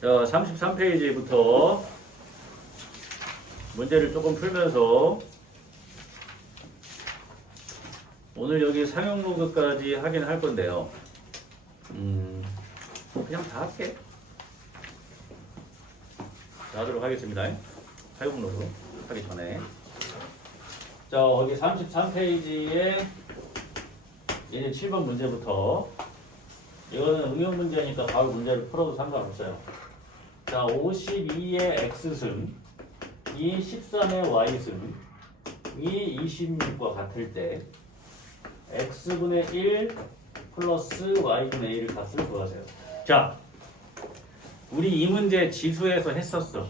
자, 33페이지부터 문제를 조금 풀면서 오늘 여기 상용 로그까지 하긴 할 건데요. 그냥 다 할게. 자, 하도록 하겠습니다. 상용 로그 하기 전에. 자, 여기 33페이지에 얘는 7번 문제부터 이거는 응용 문제니까 바로 문제를 풀어도 상관없어요. 자, 52의 x승, 이 13의 y승, 이 26과 같을 때 x분의 1 플러스 y분의 1을 값을 구하세요. 자, 우리 이 문제 지수에서 했었어.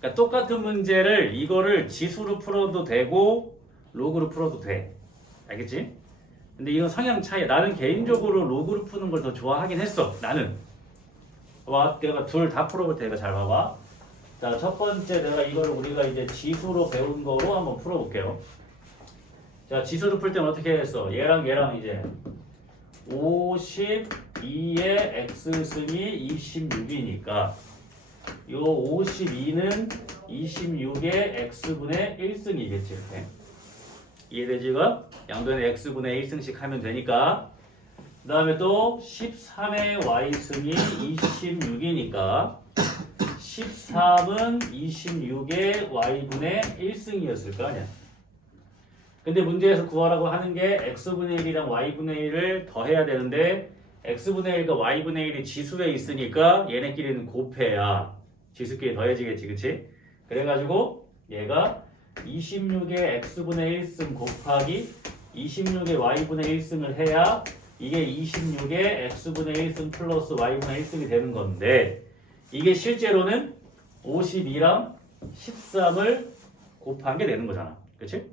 그러니까 똑같은 문제를 이거를 지수로 풀어도 되고 로그로 풀어도 돼. 알겠지? 근데 이건 성향 차이. 나는 개인적으로 로그로 푸는 걸 더 좋아하긴 했어. 나는. 와, 내가 둘 다 풀어볼 테니까 잘 봐봐. 자, 첫 번째 내가 이거를 우리가 이제 지수로 배운 거로 한번 풀어볼게요. 자, 지수로 풀 때는 어떻게 했어? 얘랑 이제 52의 x승이 26이니까 요 52는 26의 x분의 1승이겠지. 이렇게. 이해되지가? 양변에 x분의 1승씩 하면 되니까. 그 다음에 또 13의 y승이 26이니까 13은 26의 y분의 1승이었을 거 아니야. 근데 문제에서 구하라고 하는 게 x분의 1이랑 y분의 1을 더해야 되는데 x분의 1과 y분의 1이 지수에 있으니까 얘네끼리는 곱해야 지수끼리 더해지겠지. 그치? 그래가지고 얘가 26의 x분의 1승 곱하기 26의 y분의 1승을 해야 이게 26의 x분의 1승 플러스 y분의 1승이 되는 건데 이게 실제로는 52랑 13을 곱한 게 되는 거잖아. 그치?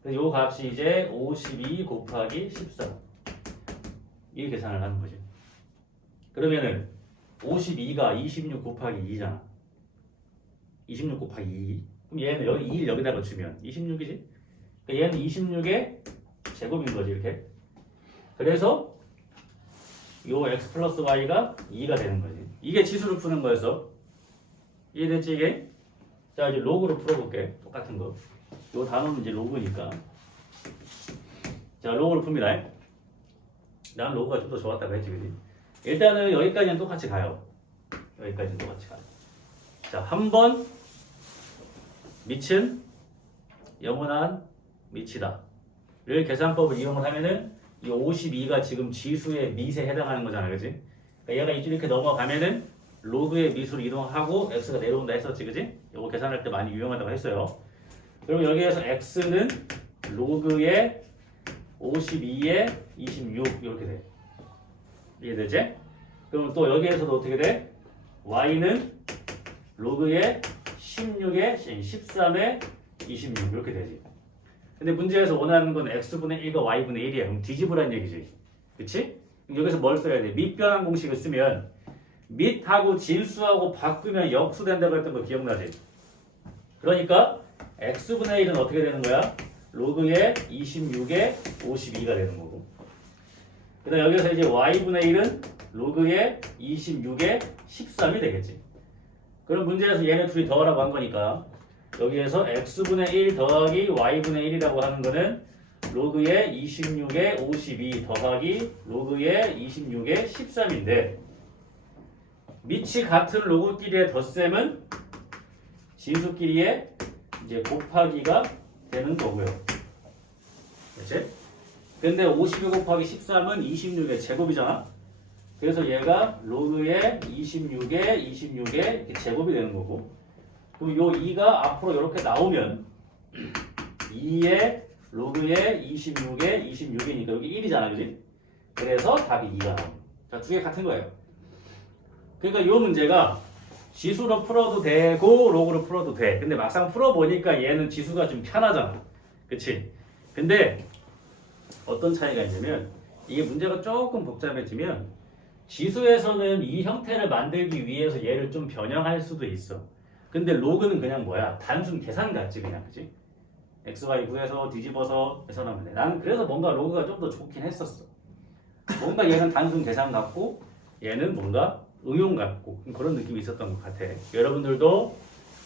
그래서 요 값이 이제 52 곱하기 13 이 계산을 하는 거지. 그러면은 52가 26 곱하기 2잖아. 26 곱하기 2. 그럼 얘는 여기 2를 여기다가 주면 26이지? 그러니까 얘는 26의 제곱인 거지, 이렇게. 그래서 요 x 플러스 y가 2가 되는 거지. 이게 지수를 푸는 거였어. 이해됐지, 이게? 자, 이제 로그로 풀어볼게. 똑같은 거. 요 단어는 이제 로그니까. 자, 로그로 풉니다. 난 로그가 좀 더 좋았다고 했지, 그지? 일단은 여기까지는 똑같이 가요. 여기까지는 똑같이 가요. 자, 한 번 밑은 영원한 밑이다. 를 계산법을 이용을 하면은 이 52가 지금 지수의 밑에 해당하는 거잖아, 그지? 그러니까 얘가 이렇게 넘어가면은 로그의 밑으로 이동하고 x가 내려온다 했었지, 그지? 이거 계산할 때 많이 유용하다고 했어요. 그럼 여기에서 x는 로그의 52에 26 이렇게 돼. 이해되지? 그럼 또 여기에서도 어떻게 돼? y는 로그의 16에 13에 26 이렇게 되지. 근데 문제에서 원하는 건 x분의 1과 y분의 1이야. 그럼 뒤집으라는 얘기지. 그치? 여기서 뭘 써야 돼? 밑변환 공식을 쓰면 밑하고 진수하고 바꾸면 역수 된다고 했던 거 기억나지? 그러니까 x분의 1은 어떻게 되는 거야? 로그의 26에 52가 되는 거고. 그 다음 여기서 이제 y분의 1은 로그의 26에 13이 되겠지. 그럼 문제에서 얘네 둘이 더하라고 한 거니까 여기에서 x분의 1 더하기 y분의 1이라고 하는 거는 로그의 26에 52 더하기 로그의 26에 13인데 밑이 같은 로그끼리의 덧셈은 진수끼리의 이제 곱하기가 되는 거고요. 그치? 근데 52 곱하기 13은 26의 제곱이잖아. 그래서 얘가 로그의 26의 26의 이렇게 제곱이 되는 거고. 그럼 요 2가 앞으로 이렇게 나오면 2의 로그의 26의 26이니까 여기 1이잖아, 그지? 그래서 답이 2가 나옵니다. 자, 두 개 같은 거예요. 그러니까 이 문제가 지수로 풀어도 되고 로그로 풀어도 돼. 근데 막상 풀어보니까 얘는 지수가 좀 편하잖아. 그치? 근데 어떤 차이가 있냐면 이게 문제가 조금 복잡해지면 지수에서는 이 형태를 만들기 위해서 얘를 좀 변형할 수도 있어. 근데 로그는 그냥 뭐야? 단순 계산 같지 그냥, 그치? x, y 구해서 뒤집어서 계산하면 돼. 나는 그래서 뭔가 로그가 좀 더 좋긴 했었어. 뭔가 얘는 단순 계산 같고 얘는 뭔가 응용 같고 그런 느낌이 있었던 것 같아. 여러분들도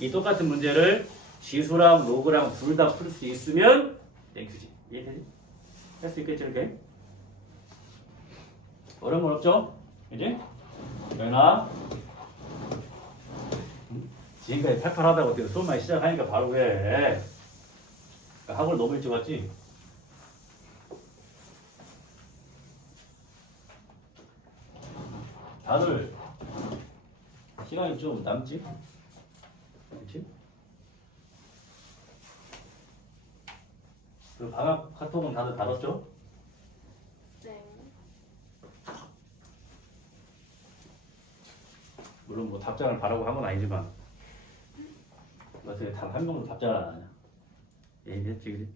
이 똑같은 문제를 지수랑 로그랑 둘 다 풀 수 있으면 땡큐지. 이해되지? 할 수 있겠지 이렇게? 어려운 건 없죠? 그지? 연아 지금까지 팔팔하다고 어떻게 수업만 시작하니까 바로 해. 학원 너무 일찍 왔지? 다들 시간이 좀 남지? 그렇지? 그 방학 카톡은 다들 받았죠? 네. 물론 뭐 답장을 바라고 한 건 아니지만 어떻게 단 한 명도 답장을 안 하냐? 얘기했지, 그지?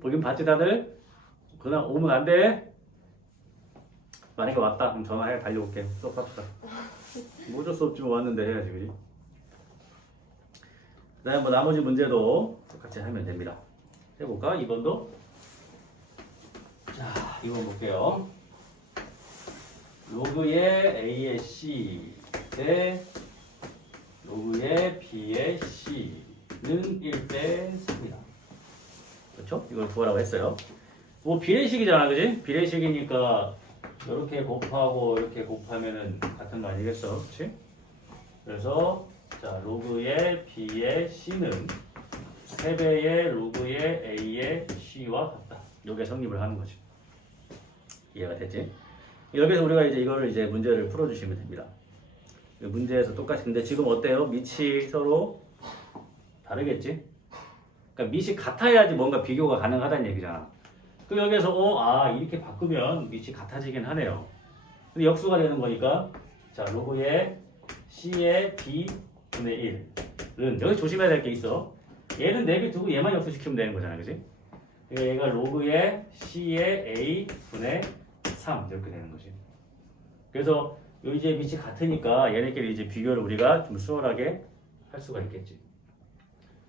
보긴 봤지 다들? 그냥 오면 안 돼? 만약에 왔다 그럼 전화해 달려올게. 수업 합시다. 뭐 어쩔 수 없지 뭐 왔는데 해야지, 그지? 그 다음에 뭐 나머지 문제도 똑같이 하면 됩니다. 해볼까? 2번도? 자, 2번 볼게요. 로그의 A의 C 대 로그의 B의 C는 1대 3이다. 그렇죠? 이걸 구하라고 했어요. 뭐 비례식이잖아, 그지? 비례식이니까 이렇게 곱하고 이렇게 곱하면은 같은 거 아니겠어, 그렇지? 그래서 자 로그의 B의 C는 3배의 로그의 A의 C와 같다. 이게 성립을 하는 거지. 이해가 됐지? 여기서 우리가 이제 이거를 이제 문제를 풀어주시면 됩니다. 문제에서 똑같이 근데 지금 어때요? 밑이 서로 다르겠지? 그러니까 밑이 같아야지 뭔가 비교가 가능하다는 얘기잖아. 그럼 여기서 이렇게 바꾸면 밑이 같아지긴 하네요. 근데 역수가 되는 거니까 자 로그의 C의 B분의 1은 여기 조심해야 될 게 있어. 얘는 내비두고 얘만 역수시키면 되는 거잖아, 그지? 그러니까 얘가 로그의 C의 A분의 3 이렇게 되는 거지. 그래서 요 이제 밑이 같으니까 얘네끼리 이제 비교를 우리가 좀 수월하게 할 수가 있겠지.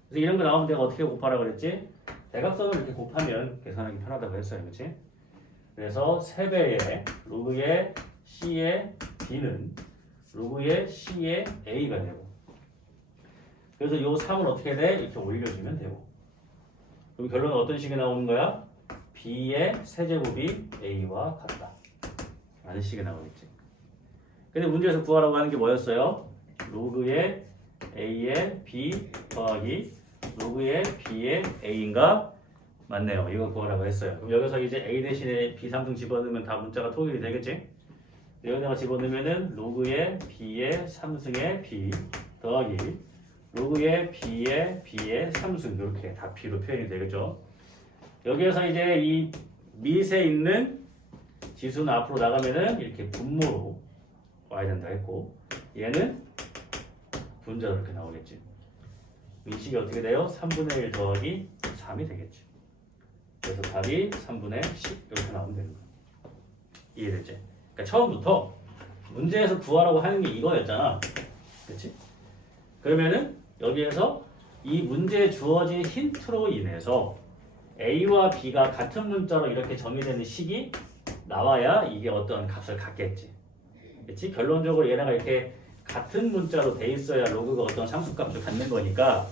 그래서 이런 거 나오면 내가 어떻게 곱하라고 그랬지? 대각선을 이렇게 곱하면 계산하기 편하다고 했어요, 그렇지? 그래서 3배의 로그의 C의 B는 로그의 C의 A가 되고, 그래서 이 3을 어떻게 돼? 이렇게 올려주면 되고, 그럼 결론은 어떤 식이 나오는 거야? B의 세제곱이 A와 같다 라는 식이 나오겠지. 근데 문제에서 구하라고 하는 게 뭐였어요? 로그의 A의 B 더하기 로그의 B의 A인가? 맞네요. 이거 구하라고 했어요. 그럼 여기서 이제 A 대신에 B 3승 집어넣으면 다 문자가 통일이 되겠지? 여기다가 집어넣으면은 로그의 B의 3승의 B 더하기 로그의 B의 3승 이렇게 다 B로 표현이 되겠죠? 여기에서 이제 이 밑에 있는 지수는 앞으로 나가면은 이렇게 분모로 와야 된다 했고, 얘는 분자로 이렇게 나오겠지. 이 식이 어떻게 돼요? 3분의 1 더하기 3이 되겠지. 그래서 답이 3분의 10 이렇게 나오면 되는 거야. 이해됐지? 그러니까 처음부터 문제에서 구하라고 하는 게 이거였잖아. 그렇지? 그러면은 여기에서 이 문제에 주어진 힌트로 인해서 A와 B가 같은 문자로 이렇게 정의되는 식이 나와야 이게 어떤 값을 갖겠지. 그렇지? 결론적으로 얘네가 이렇게 같은 문자로 돼 있어야 로그가 어떤 상수값을 갖는 거니까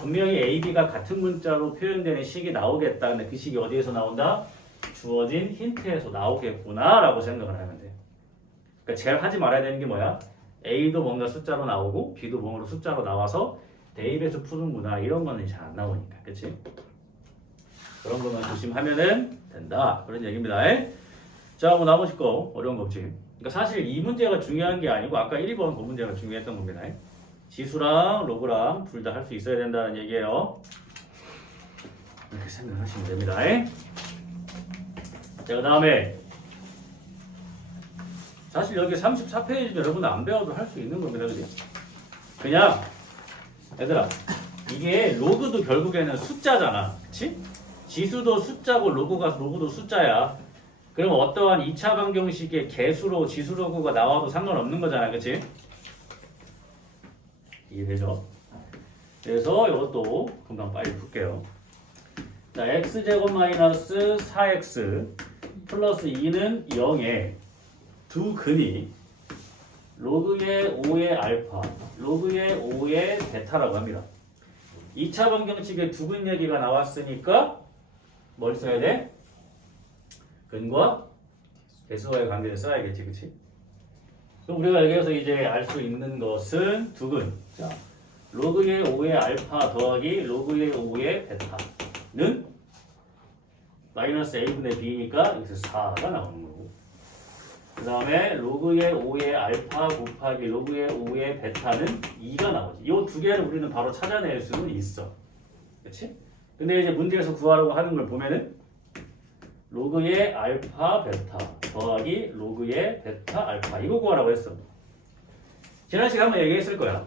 분명히 A, B가 같은 문자로 표현되는 식이 나오겠다. 근데 그 식이 어디에서 나온다? 주어진 힌트에서 나오겠구나 라고 생각을 하면 돼. 그러니까 제일 하지 말아야 되는 게 뭐야? A도 뭔가 숫자로 나오고 B도 뭔가 숫자로 나와서 대입해서 푸는구나 이런 거는 잘 안 나오니까. 그치? 그런 것만 조심하면은 된다. 그런 얘기입니다. 자, 뭐 나머지 거 어려운 거 없지. 그러니까 사실 이 문제가 중요한 게 아니고 아까 1번 그 문제가 중요했던 겁니다. 지수랑 로그랑 둘 다 할 수 있어야 된다는 얘기예요. 이렇게 생각하시면 됩니다. 자, 그 다음에 사실 여기 34페이지 여러분 안 배워도 할 수 있는 겁니다. 그지? 그냥 얘들아 이게 로그도 결국에는 숫자잖아. 그치? 지수도 숫자고 로그도 숫자야. 그럼 어떠한 2차 방정식의 개수로 지수 로그가 나와도 상관없는 거잖아. 그치? 이해되죠? 그래서 이것도 금방 빨리 풀게요. 자, x제곱 마이너스 4x 플러스 2는 0에 두 근이 로그의 5의 알파, 로그의 5의 베타라고 합니다. 2차 방정식에 두 근 얘기가 나왔으니까 뭘 써야 돼? 근과 개수와의 관계를 써야겠지, 그치? 그럼 우리가 여기에서 이제 알 수 있는 것은 두 근. 자, 로그의 5의 알파 더하기 로그의 5의 베타는 마이너스 a분의 b니까 여기서 4가 나오는 거고. 그 다음에 로그의 5의 알파 곱하기 로그의 5의 베타는 2가 나오지. 이 두 개를 우리는 바로 찾아낼 수는 있어. 그치? 근데 이제 문제에서 구하려고 하는 걸 보면은 로그의 알파 베타 더하기 로그의 베타 알파 이거 구하라고 했어. 지난 시간에 한번 얘기했을 거야.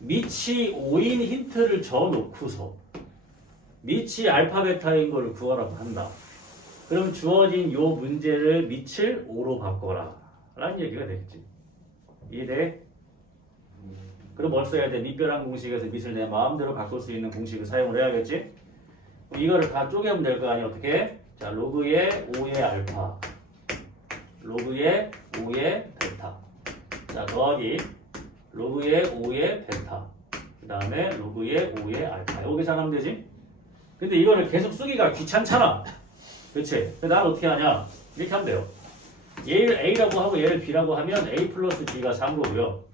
밑이 5인 힌트를 줘놓고서 밑이 알파 베타인 걸 구하라고 한다. 그럼 주어진 요 문제를 밑을 5로 바꿔라 라는 얘기가 되겠지. 이해돼? 그럼 뭘 써야 돼? 밑변환 공식에서 밑을 내 마음대로 바꿀 수 있는 공식을 사용을 해야겠지. 이거를 다 쪼개면 될 거 아니야. 어떻게? 자, 로그의 5의 알파 로그의 5의 베타 자 더하기 로그의 5의 베타 그 다음에 로그의 5의 알파 여기 계산하면 되지. 근데 이거를 계속 쓰기가 귀찮잖아. 그치? 그래서 난 어떻게 하냐 이렇게 하면 돼요. 얘를 A라고 하고 얘를 B라고 하면 A 플러스 B가 3 거고요.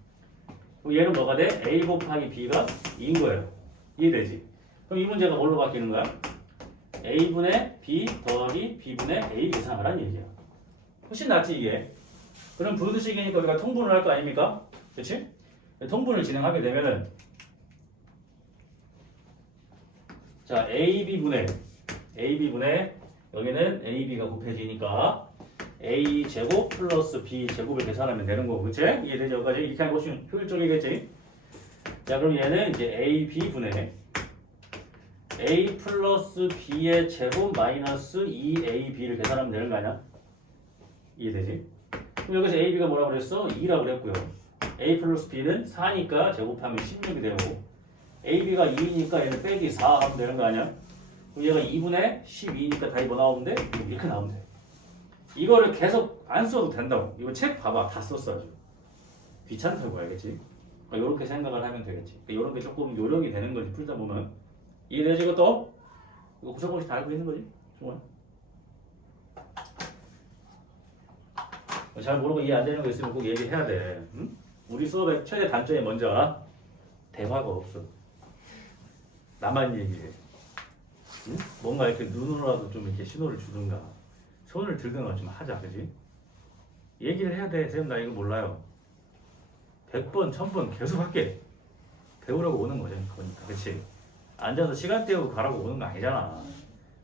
그럼 얘는 뭐가 돼? A 곱하기 B가 2인 거예요. 이해되지? 그럼 이 문제가 뭘로 바뀌는 거야? A분의 B 더하기 B분의 A 계산하라는 얘기야. 훨씬 낫지 이게. 그럼 분수식이니까 우리가 통분을 할 거 아닙니까? 그치? 통분을 진행하게 되면은 자 AB분의 여기는 AB가 곱해지니까 A 제곱 플러스 B 제곱을 계산하면 되는 거고, 그치? 이해되죠? 여기까지 이렇게 하는 것이 효율적이겠지? 자, 그럼 얘는 이제 AB분의 A 플러스 B의 제곱 마이너스 2AB를 계산하면 되는 거 아니야? 이해되지? 그럼 여기서 AB가 뭐라고 그랬어? 2라고 그랬고요. A 플러스 B는 4니까 제곱하면 16이 되고 AB가 2니까 얘는 빼기 4 하면 되는 거 아니야? 그럼 얘가 2분의 12니까 답이 뭐 나오면 돼? 이렇게 나오면 돼. 이거를 계속 안 써도 된다고. 이거 책 봐봐. 다 썼어 아주. 귀찮다고 알겠지? 이렇게 생각을 하면 되겠지. 이런 게 조금 요령이 되는 거지. 풀다 보면. 이해되지 이것도? 이거 구성공식 다 알고 있는 거지? 정말. 잘 모르고 이해 안 되는 거 있으면 꼭 얘기해야 돼. 응? 우리 수업의 최대 단점이 뭔지 알아? 대화가 없어. 나만 얘기해. 응? 뭔가 이렇게 눈으로라도 좀 이렇게 신호를 주든가 손을 들든가 좀 하자, 그지? 얘기를 해야 돼. 쌤 나 이거 몰라요. 100번, 1000번 계속 할게. 배우라고 오는 거잖아, 그러니까, 그치? 앉아서 시간 때우고 가라고 오는 거 아니잖아.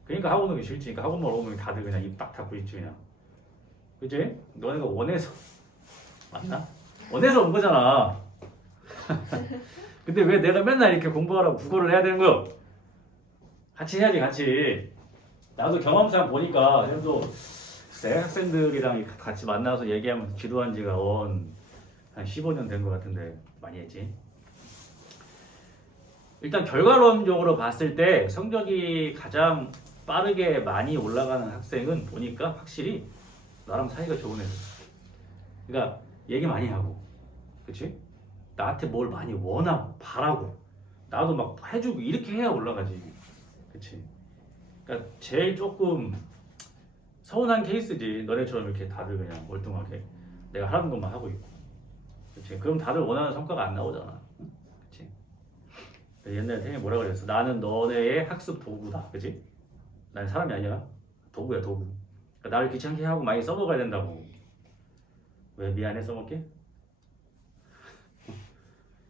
그러니까 학원 오기 싫지니까 학원만 오면 다들 그냥 입 딱 닫고 있지 그냥. 그치? 너네가 원해서 맞나? 원해서 온 거잖아. 근데 왜 내가 맨날 이렇게 공부하라고 국어를 해야 되는 거야? 같이 해야지 같이. 나도 경험상 보니까 그래도 학생들이랑 같이 만나서 얘기하면서 지도한 지가 한 15년 된 것 같은데 많이 했지. 일단 결과론적으로 봤을 때 성적이 가장 빠르게 많이 올라가는 학생은 보니까 확실히 나랑 사이가 좋은 애들. 그러니까 얘기 많이 하고, 그치? 나한테 뭘 많이 원하고 바라고 나도 막 해주고 이렇게 해야 올라가지, 그치? 그러니까 제일 조금 서운한 케이스지. 너네처럼 이렇게 다들 그냥 멀뚱하게 내가 하라는 것만 하고 있고, 그치? 그럼 다들 원하는 성과가 안 나오잖아, 그치? 옛날에 선생님이 뭐라 그랬어? 나는 너네의 학습 도구다, 그치? 난 사람이 아니라 도구야, 도구. 그러니까 나를 귀찮게 하고 많이 써먹어야 된다고. 왜 미안해 써먹게?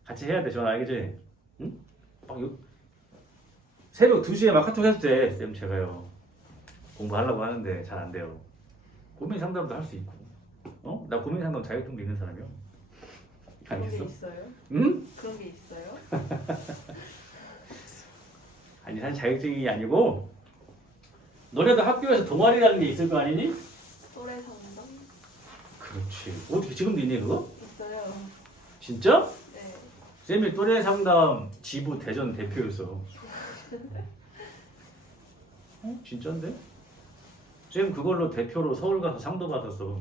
같이 해야 돼, 전 알겠지? 응? 새벽 2시에 막 카톡 해도 돼. 쌤 제가요 공부하려고 하는데 잘 안 돼요. 고민 상담도 할 수 있고. 나 고민 상담 자격증도 있는 사람이요. 그런 게 알겠어? 있어요? 응? 그런 게 있어요? 아니 사실 자격증이 아니고 너네도 학교에서 동아리라는 게 있을 거 아니니? 또래 상담? 그렇지. 어떻게 지금도 있니 그거? 있어요. 진짜? 네. 쌤이 또래 상담 지부 대전 대표였어. 진짠데? 쌤 그걸로 대표로 서울 가서 상도 받았어.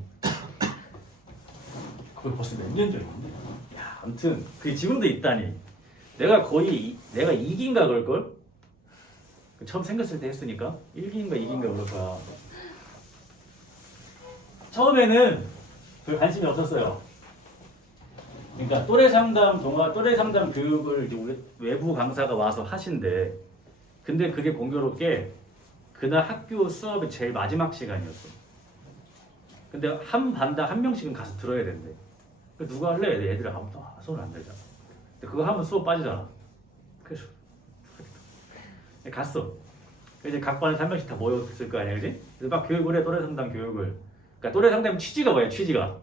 그거 벌써 몇 년 전인데. 야, 아무튼 그게 지금도 있다니. 내가 거의 내가 2기인가 그럴걸? 처음 생겼을 때 했으니까 1기인가 2기인가 그럴 거야. 처음에는 별 관심이 없었어요. 그러니까 또래 상담 교육을 이제 우리 외부 강사가 와서 하신대. 근데 그게 공교롭게 그날 학교 수업의 제일 마지막 시간이었어. 근데 한 반당 한 명씩은 가서 들어야 된대. 누가 할래? 애들이 아무도 손을 안 들잖아. 근데 그거 하면 수업 빠지잖아. 그래서 갔어. 이제 각 반에서 한 명씩 다 모였을 거 아니야, 그지? 그래서 막 교육을 해, 또래 상담 교육을. 그러니까 또래 상담 취지가 뭐야? 취지가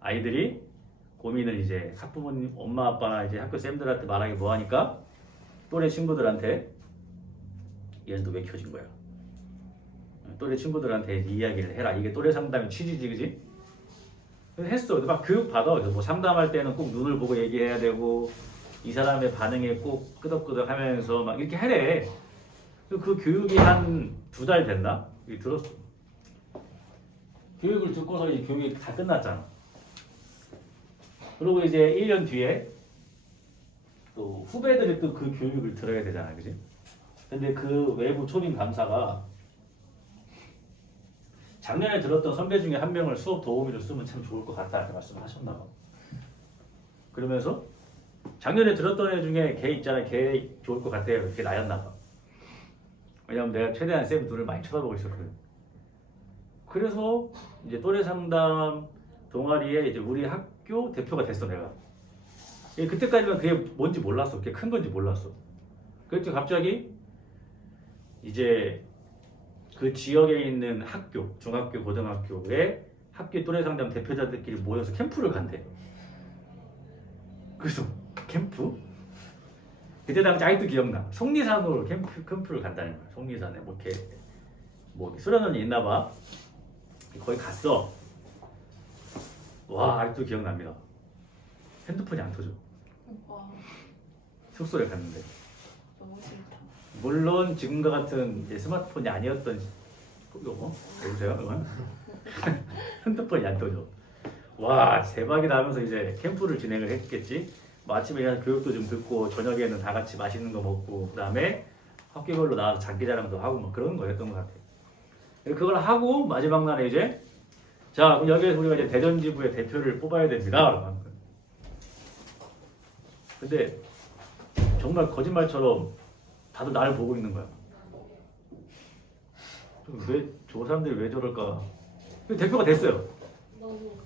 아이들이 고민을 이제 학부모님, 엄마 아빠나 이제 학교 쌤들한테 말하기 뭐 하니까 또래 친구들한테 얘는 왜 켜진 거야? 또래 친구들한테 이야기를 해라. 이게 또래 상담의 취지지, 그지? 그래서 했어. 막 교육 받아. 그래서 뭐 상담할 때는 꼭 눈을 보고 얘기해야 되고 이 사람의 반응에 꼭 끄덕끄덕 하면서 막 이렇게 하래. 그 교육이 한 2달 됐나? 이게 들었어. 교육을 듣고서 이 교육이 다 끝났잖아. 그리고 이제 1년 뒤에 또 후배들이 또 그 교육을 들어야 되잖아, 그지? 근데 그 외부 초빙 강사가 작년에 들었던 선배 중에 한 명을 수업 도우미로 쓰면 참 좋을 것 같다 이렇게 말씀하셨나 봐. 그러면서 작년에 들었던 애 중에 걔 있잖아, 걔 좋을 것 같아요. 그게 나였나 봐. 왜냐면 내가 최대한 쌤 눈을 많이 쳐다보고 있었거든. 그래서 이제 또래 상담 동아리에 이제 우리 학교 대표가 됐어 내가. 그때까지는 그게 뭔지 몰랐어. 그게 큰 건지 몰랐어. 그랬더니 갑자기 이제 그 지역에 있는 학교, 중학교, 고등학교에 학교 또래 상담 대표자들끼리 모여서 캠프를 간대. 그래서 캠프? 그때 당시 아직도 기억나. 속리산으로 캠프를 간다는 거야. 속리산에 뭐 이렇게 뭐 수련원이 있나 봐. 거기 갔어. 와, 아직도 기억납니다. 핸드폰이 안 터져. 와, 숙소에 갔는데. 너무 싫다. 물론 지금과 같은 이제 스마트폰이 아니었던 이거 여보세요? 핸드폰이 안 터져. 와, 대박이다 하면서 이제 캠프를 진행을 했겠지. 뭐 아침에 그냥 교육도 좀 듣고 저녁에는 다 같이 맛있는 거 먹고 그다음에 학교별로 나와서 장기자랑도 하고 뭐 그런 거였던 것 같아. 그걸 하고 마지막 날에 이제 자, 그럼 여기에서 우리가 이제 대전지부의 대표를 뽑아야 됩니다. 근데 정말 거짓말처럼 다들 나를 보고 있는 거야. 왜 저 사람들이 왜 저럴까? 대표가 됐어요. 너무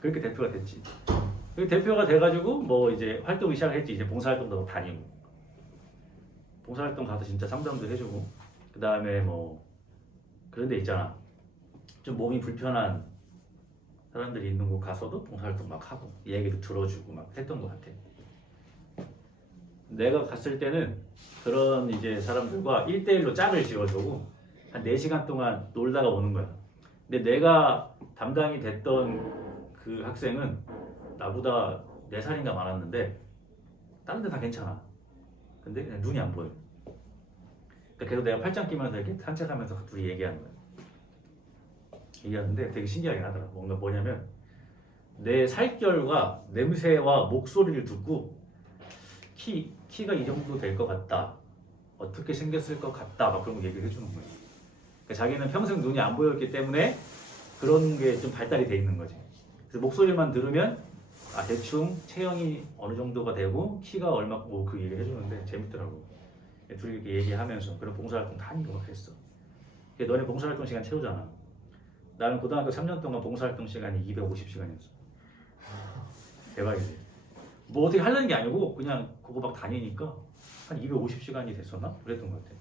그렇게 대표가 됐지. 대표가 돼가지고 뭐 이제 활동을 시작했지. 이제 봉사활동도 다니고 봉사활동 가서 진짜 상담도 해주고 그 다음에 뭐 그런 데 있잖아. 좀 몸이 불편한 사람들이 있는 곳 가서도 봉사활동 막 하고 얘기도 들어주고 막 했던 것 같아. 내가 갔을 때는 그런 이제 사람들과 1대1로 짝을 지어주고 한 4시간 동안 놀다가 오는 거야. 근데 내가 담당이 됐던 그 학생은 나보다 4살인가 많았는데 다른 데 다 괜찮아. 근데 그냥 눈이 안 보여. 그러니까 계속 내가 팔짱 끼면서 이렇게 산책하면서 둘이 얘기하는 거야. 얘기하는데 되게 신기하긴 하더라. 뭔가 뭐냐면 내 살결과 냄새와 목소리를 듣고 키가 이 정도 될 것 같다. 어떻게 생겼을 것 같다. 막 그런 거 얘기를 해주는 거야. 그러니까 자기는 평생 눈이 안 보였기 때문에 그런 게 좀 발달이 돼 있는 거지. 그래서 목소리만 들으면 아 대충 체형이 어느 정도가 되고 키가 얼마고 그 얘기를 해주는데 재밌더라고. 둘이 이렇게 얘기하면서 그런 봉사활동 다니고 막 했어. 너네 봉사활동 시간 채우잖아. 나는 고등학교 3년 동안 봉사활동 시간이 250시간이었어. 대박이지. 뭐 어떻게 하려는 게 아니고 그냥 그거 막 다니니까 한 250시간이 됐었나? 그랬던 것 같아.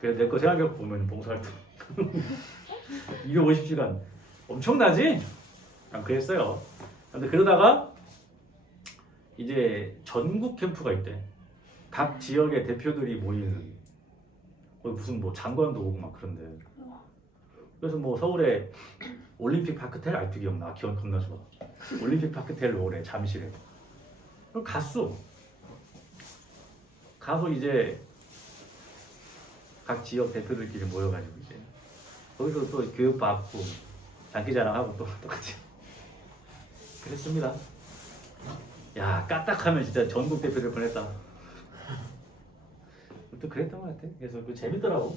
그래서 내 거 생각해보면 봉사활동 250시간 엄청나지? 난 그랬어요. 근데 그러다가 이제 전국 캠프가 있대. 각 지역의 대표들이 모이는 거기 무슨 뭐 장관도 오고 막 그런데. 그래서 뭐 서울에 올림픽 파크텔 아직도 기억나. 기억 겁나 좋아. 올림픽 파크텔로 오래 잠실에. 그럼 갔어. 가서 이제 각 지역 대표들끼리 모여가지고 이제 거기서 또 교육 받고 장기자랑하고 또 똑같이 그랬습니다. 야 까딱하면 진짜 전국 대표 될 뻔했다. 또 그랬던 것 같아. 그래서 그 재밌더라고.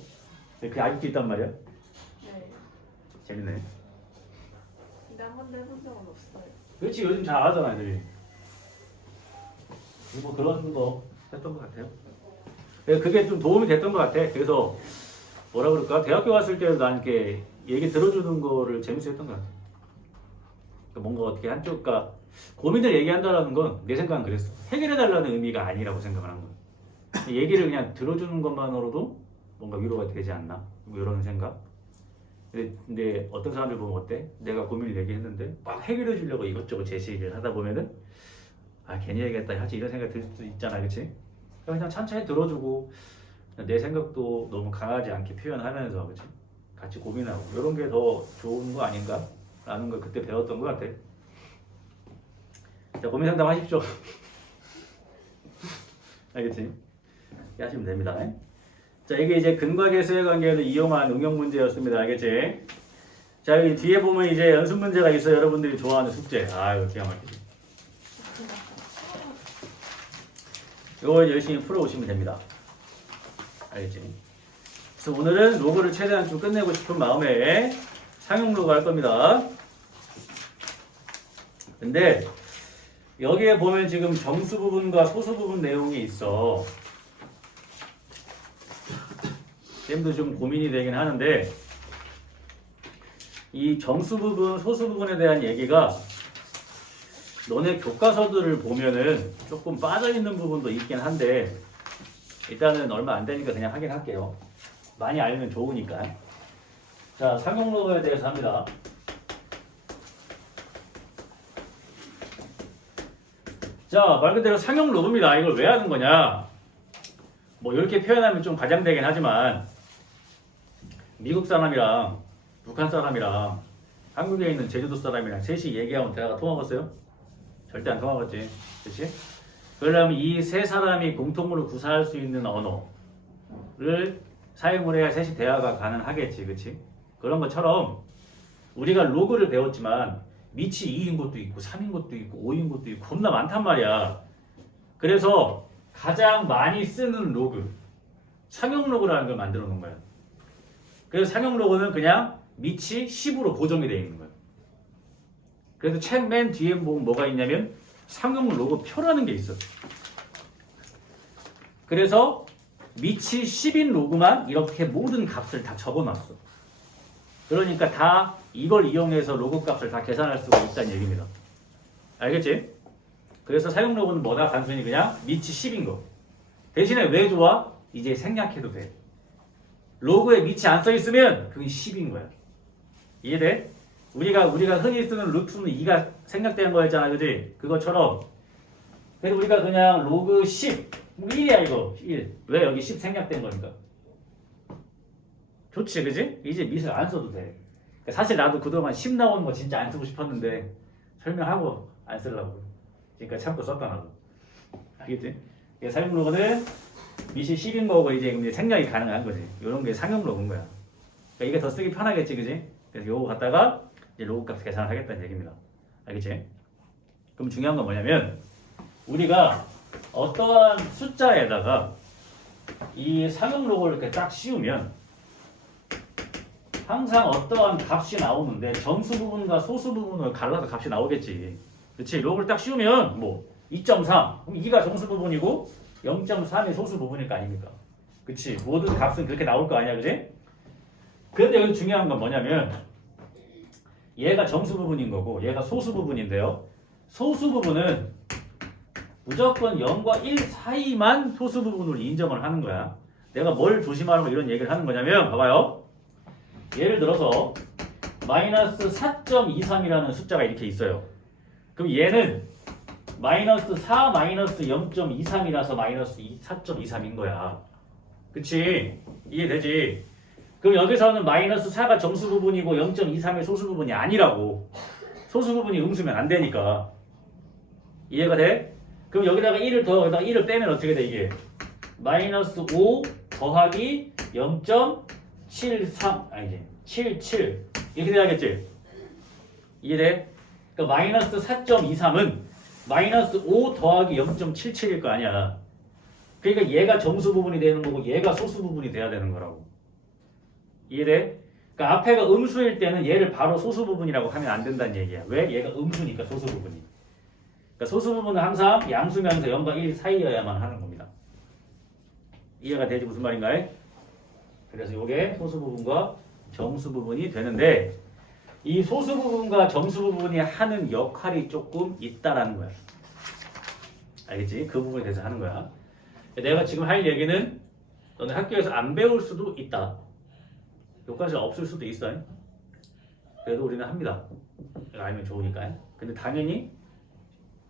근데 그게 아직도 있단 말이야. 네. 재밌네. 근데 한 번도 해본 적은 없어요. 그렇지 요즘 잘 안 하잖아 애들이. 뭐 그런 거 했던 것 같아요. 그게 좀 도움이 됐던 것 같아. 그래서 뭐라 그럴까 대학교 갔을 때도 난 이렇게 얘기 들어주는 거를 재밌어 했던 것 같아. 그러니까 뭔가 어떻게 한쪽 그러니까 고민을 얘기한다라는 건 내 생각은 그랬어. 해결해달라는 의미가 아니라고 생각을 한 거야. 얘기를 그냥 들어주는 것만으로도 뭔가 위로가 되지 않나 뭐 이런 생각. 근데 어떤 사람들 보면 어때? 내가 고민을 얘기했는데 막 해결해 주려고 이것저것 제시를 하다 보면은 아 괜히 얘기했다 하지 이런 생각 들 수도 있잖아, 그렇지? 그냥 천천히 들어주고 내 생각도 너무 강하지 않게 표현하면서 그렇지? 같이 고민하고 이런 게 더 좋은 거 아닌가라는 걸 그때 배웠던 것 같아. 자 고민 상담하십시오. 알겠지? 이렇게 하시면 됩니다. 자 이게 이제 근과 계수의 관계를 이용한 응용 문제였습니다. 알겠지? 자 여기 뒤에 보면 이제 연습 문제가 있어요. 여러분들이 좋아하는 숙제. 아유 기가 막히지. 이거 열심히 풀어오시면 됩니다. 알겠지? 그래서 오늘은 로그를 최대한 좀 끝내고 싶은 마음에 상용 로그 할 겁니다. 근데 여기에 보면 지금 정수 부분과 소수 부분 내용이 있어. 쌤도 좀 고민이 되긴 하는데 이 정수 부분, 소수 부분에 대한 얘기가 너네 교과서들을 보면은 조금 빠져있는 부분도 있긴 한데 일단은 얼마 안 되니까 그냥 하긴 할게요. 많이 알면 좋으니까. 자, 상용 로그에 대해서 합니다. 자, 말 그대로 상용 로그입니다. 이걸 왜 하는 거냐? 뭐 이렇게 표현하면 좀 과장되긴 하지만 미국 사람이랑 북한 사람이랑 한국에 있는 제주도 사람이랑 셋이 얘기하면 대화가 통하겠어요? 절대 안 통하겠지. 그렇지? 그러려면 이 세 사람이 공통으로 구사할 수 있는 언어를 사용을 해야 셋이 대화가 가능하겠지. 그렇지? 그런 것처럼 우리가 로그를 배웠지만 밑이 2인 것도 있고 3인 것도 있고 5인 것도 있고 겁나 많단 말이야. 그래서 가장 많이 쓰는 로그, 상용 로그라는 걸 만들어 놓은 거야. 그래서 상용 로그는 그냥 밑이 10으로 고정이 되어 있는 거야. 그래서 책 맨 뒤에 보면 뭐가 있냐면 상용 로그 표라는 게 있어. 그래서 밑이 10인 로그만 이렇게 모든 값을 다 적어놨어. 그러니까 다 이걸 이용해서 로그 값을 다 계산할 수가 있다는 얘기입니다. 알겠지? 그래서 사용 로그는 뭐다? 단순히 그냥 밑이 10인 거. 대신에 왜 좋아? 이제 생략해도 돼. 로그에 밑이 안 써 있으면 그게 10인 거야. 이해돼? 우리가 흔히 쓰는 루트는 2가 생략되는 거였잖아, 그지? 그것처럼 그래서 우리가 그냥 로그 10 1이야 이거 1. 왜 여기 10 생략된 거니까? 좋지, 그지? 이제 밑을 안 써도 돼. 사실 나도 그동안 10 나오는 거 진짜 안 쓰고 싶었는데 설명하고 안 쓰려고. 그러니까 참고 썼다 나도. 알겠지? 사용 로그는 밑이 10인 거고 이제 생략이 가능한 거지. 이런 게 상용 로그인 거야. 그러니까 이게 더 쓰기 편하겠지, 그지? 그래서 요거 갖다가 이제 로그 값 계산을 하겠다는 얘기입니다. 알겠지? 그럼 중요한 건 뭐냐면 우리가 어떠한 숫자에다가 이 상용 로그를 이렇게 딱 씌우면 항상 어떠한 값이 나오는데 정수 부분과 소수 부분을 갈라서 값이 나오겠지. 그렇지? 로그를 딱 씌우면 뭐 2.3 그럼 2가 정수 부분이고 0.3이 소수 부분일 거 아닙니까? 그렇지? 모든 값은 그렇게 나올 거 아니야, 그지? 그런데 여기 중요한 건 뭐냐면 얘가 정수 부분인 거고 얘가 소수 부분인데요. 소수 부분은 무조건 0과 1 사이만 소수 부분으로 인정을 하는 거야. 내가 뭘 조심하라고 이런 얘기를 하는 거냐면 봐봐요. 예를 들어서 마이너스 4.23이라는 숫자가 이렇게 있어요. 그럼 얘는 마이너스 4 마이너스 0.23이라서 마이너스 4.23인 거야. 그치? 이해되지? 그럼 여기서는 마이너스 4가 정수 부분이고 0.23이 소수 부분이 아니라고. 소수 부분이 음수면 안 되니까. 이해가 돼? 그럼 여기다가 1을 더하고 여기다가 1을 빼면 어떻게 돼 이게? 마이너스 5 더하기 0.73 아니지 77 이렇게 돼야겠지? 이해돼? 그러니까 마이너스 4.23은 마이너스 5 더하기 0.77일 거 아니야. 그러니까 얘가 정수 부분이 되는 거고 얘가 소수 부분이 돼야 되는 거라고. 이해돼? 그러니까 앞에가 음수일 때는 얘를 바로 소수 부분이라고 하면 안 된다는 얘기야. 왜? 얘가 음수니까 소수 부분이. 그러니까 소수 부분은 항상 양수면서 0과 1 사이여야만 하는 겁니다. 이해가 되지 무슨 말인가요? 그래서 이게 소수 부분과 정수 부분이 되는데 이 소수 부분과 정수 부분이 하는 역할이 조금 있다라는 거야. 알겠지? 그 부분에 대해서 하는 거야. 내가 지금 할 얘기는 너네 학교에서 안 배울 수도 있다. 여기까지 없을 수도 있어. 그래도 우리는 합니다. 알면 좋으니까. 근데 당연히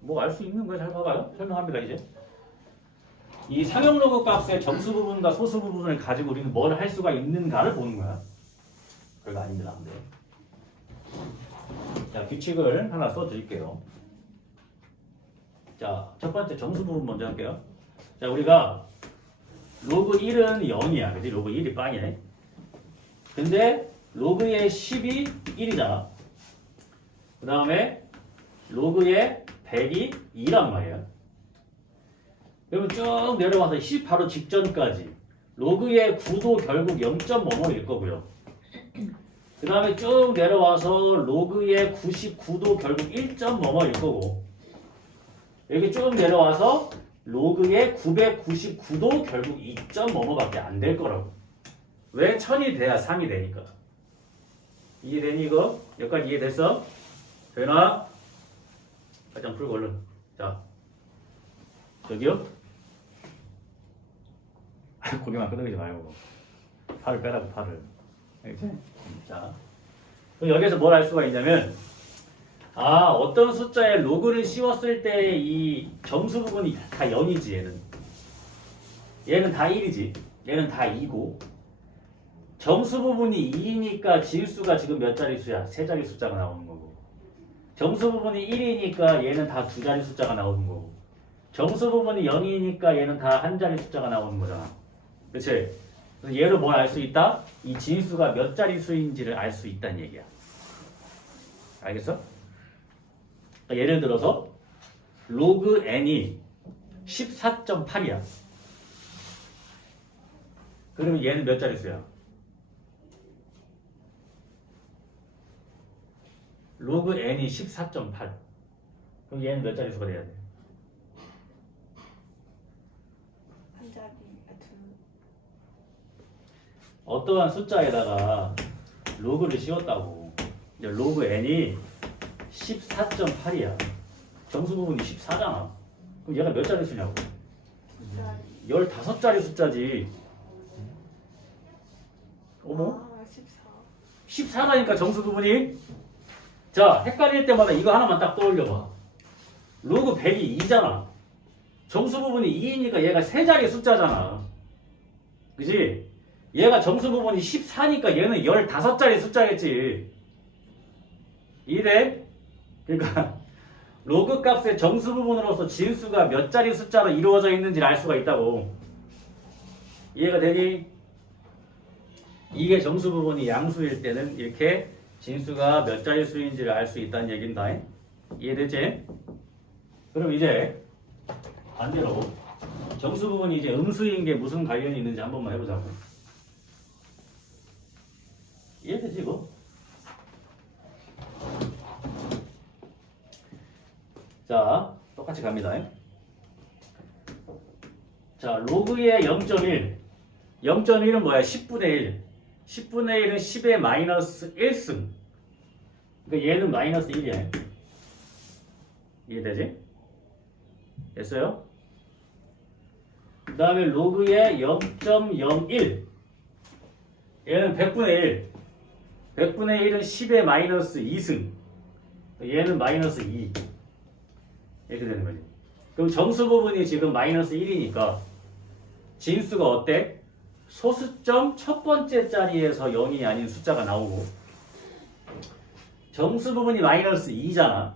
뭐 알 수 있는 거야. 잘 봐봐요. 설명합니다 이제. 이 상용 로그 값의 정수 부분과 소수 부분을 가지고 우리는 뭘 할 수가 있는가를 보는 거야. 별거 아닙니다. 네. 자, 규칙을 하나 써드릴게요. 자, 첫 번째 정수 부분 먼저 할게요. 자, 우리가 로그 1은 0이야. 그지? 로그 1이 빵이네. 근데 로그의 10이 1이잖아. 그 다음에 로그의 100이 2란 말이야. 그러면 쭉 내려와서 10 바로 직전까지 로그의 9도 결국 0.5일 거고요. 그 다음에 쭉 내려와서 로그의 99도 결국 1.5일 거고 여기 쭉 내려와서 로그의 999도 결국 2.5밖에 안 될 거라고. 왜? 1000이 돼야 3이 되니까. 이해되니 이거? 여기까지 이해됐어? 되나? 가장 풀고 얼른. 자, 저기요? 고개만 끄덕이지 말고 팔을 빼라고 팔을. 알겠지? 자, 그럼 여기서 뭘 알 수가 있냐면 어떤 숫자에 로그를 씌웠을 때 이 정수 부분이 다 0이지 얘는 다 1이지 얘는 다 2고 정수 부분이 2이니까 지수가 지금 몇 자리 수야? 세 자리 숫자가 나오는 거고 정수 부분이 1이니까 얘는 다 두 자리 숫자가 나오는 거고 정수 부분이 0이니까 얘는 다 한 자리 숫자가 나오는 거잖아. 그치? 그래서 얘를 뭘 알 수 있다? 이 진수가 몇 자리 수인지를 알 수 있다는 얘기야. 알겠어? 그러니까 예를 들어서 로그 n이 14.8이야. 그러면 얘는 몇 자리 수야? 로그 n이 14.8. 그럼 얘는 몇 자리 수가 돼야 돼? 한 자리, 둘. 어떠한 숫자에다가 로그를 씌웠다고. 이제 로그 n이 14.8이야. 정수 부분이 14잖아. 그럼 얘가 몇 자리 수냐고? 두 자리. 15자리 숫자지. 어머? 14. 14라니까 정수 부분이. 자, 헷갈릴 때마다 이거 하나만 딱 떠올려봐. 로그 100이 2잖아. 정수 부분이 2이니까 얘가 세 자리 숫자잖아. 그지? 얘가 정수 부분이 14니까 얘는 15자리 숫자겠지. 이래? 그러니까 로그 값의 정수 부분으로서 진수가 몇 자리 숫자로 이루어져 있는지를 알 수가 있다고. 이해가 되니? 이게 정수 부분이 양수일 때는 이렇게 진수가 몇 자리 수인지를 알 수 있다는 얘긴다. 이해되지? 그럼 이제 반대로 정수 부분이 이제 음수인 게 무슨 관련이 있는지 한 번만 해보자고. 이해되지 이거? 자, 똑같이 갑니다. 자, 로그의 0.1. 0.1은 뭐야? 10분의 1. 10분의 1은 10의 마이너스 1승. 그러니까 얘는 마이너스 1이야. 이해되지? 됐어요? 그 다음에 로그의 0.01. 얘는 100분의 1. 100분의 1은 10의 마이너스 2승. 얘는 마이너스 2. 이렇게 되는 거지. 그럼 정수 부분이 지금 마이너스 1이니까 진수가 어때? 소수점 첫 번째 자리에서 0이 아닌 숫자가 나오고 정수 부분이 마이너스 2잖아.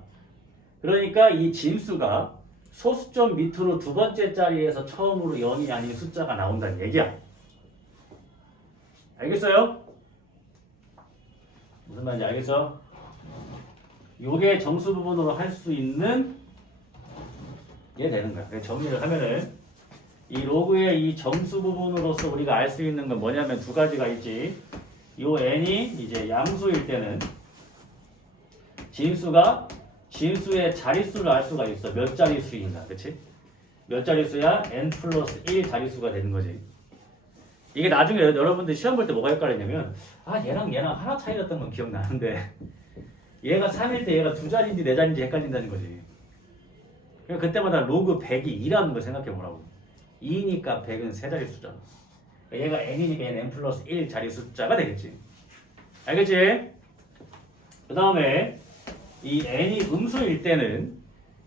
그러니까 이 진수가 소수점 밑으로 두 번째 자리에서 처음으로 0이 아닌 숫자가 나온다는 얘기야. 알겠어요? 무슨 말인지 알겠어? 요게 정수 부분으로 할 수 있는 게 되는 거야. 그래서 정리를 하면은 이 로그의 이 정수 부분으로서 우리가 알 수 있는 건 뭐냐면 두 가지가 있지. 요 n이 이제 양수일 때는 진수의 자릿수를 알 수가 있어. 몇 자릿수인가, 그치? 몇 자릿수야? n 플러스 1 자릿수가 되는 거지. 이게 나중에 여러분들 시험 볼 때 뭐가 헷갈리냐면 얘랑 하나 차이 났던 건 기억나는데 얘가 3일 때 얘가 두 자리인지 네 자리인지 헷갈린다는 거지. 그러니까 그때마다 로그 100이 2라는 걸 생각해 보라고. 2니까 100은 세 자리 숫자잖아. 얘가 n이니까 얘는 n 플러스 1 자리 숫자가 되겠지. 알겠지? 그 다음에 이 n이 음수일 때는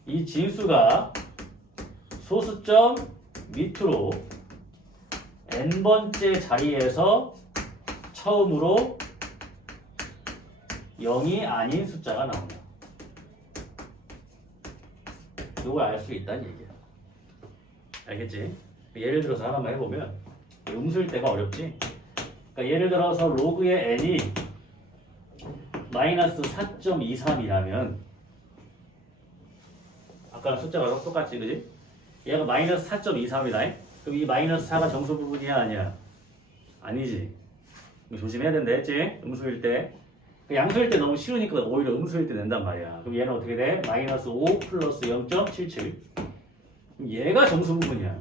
이 진수가 소수점 밑으로 n번째 자리에서 처음으로 0이 아닌 숫자가 나온다. 이걸 알 수 있다는 얘기야. 알겠지? 예를 들어서 하나만 해보면 음수일 때가 어렵지? 그러니까 예를 들어서 로그의 n이 마이너스 4.23이라면 아까랑 숫자가 똑같지, 그지? 얘가 마이너스 4.23이다. 그럼 이 마이너스 4가 정수 부분이야, 아니야? 아니지. 조심해야 된다 했지? 음수일 때. 양수일 때 너무 쉬우니까 오히려 음수일 때 낸단 말이야. 그럼 얘는 어떻게 돼? 마이너스 5 플러스 0.77. 그럼 얘가 정수 부분이야.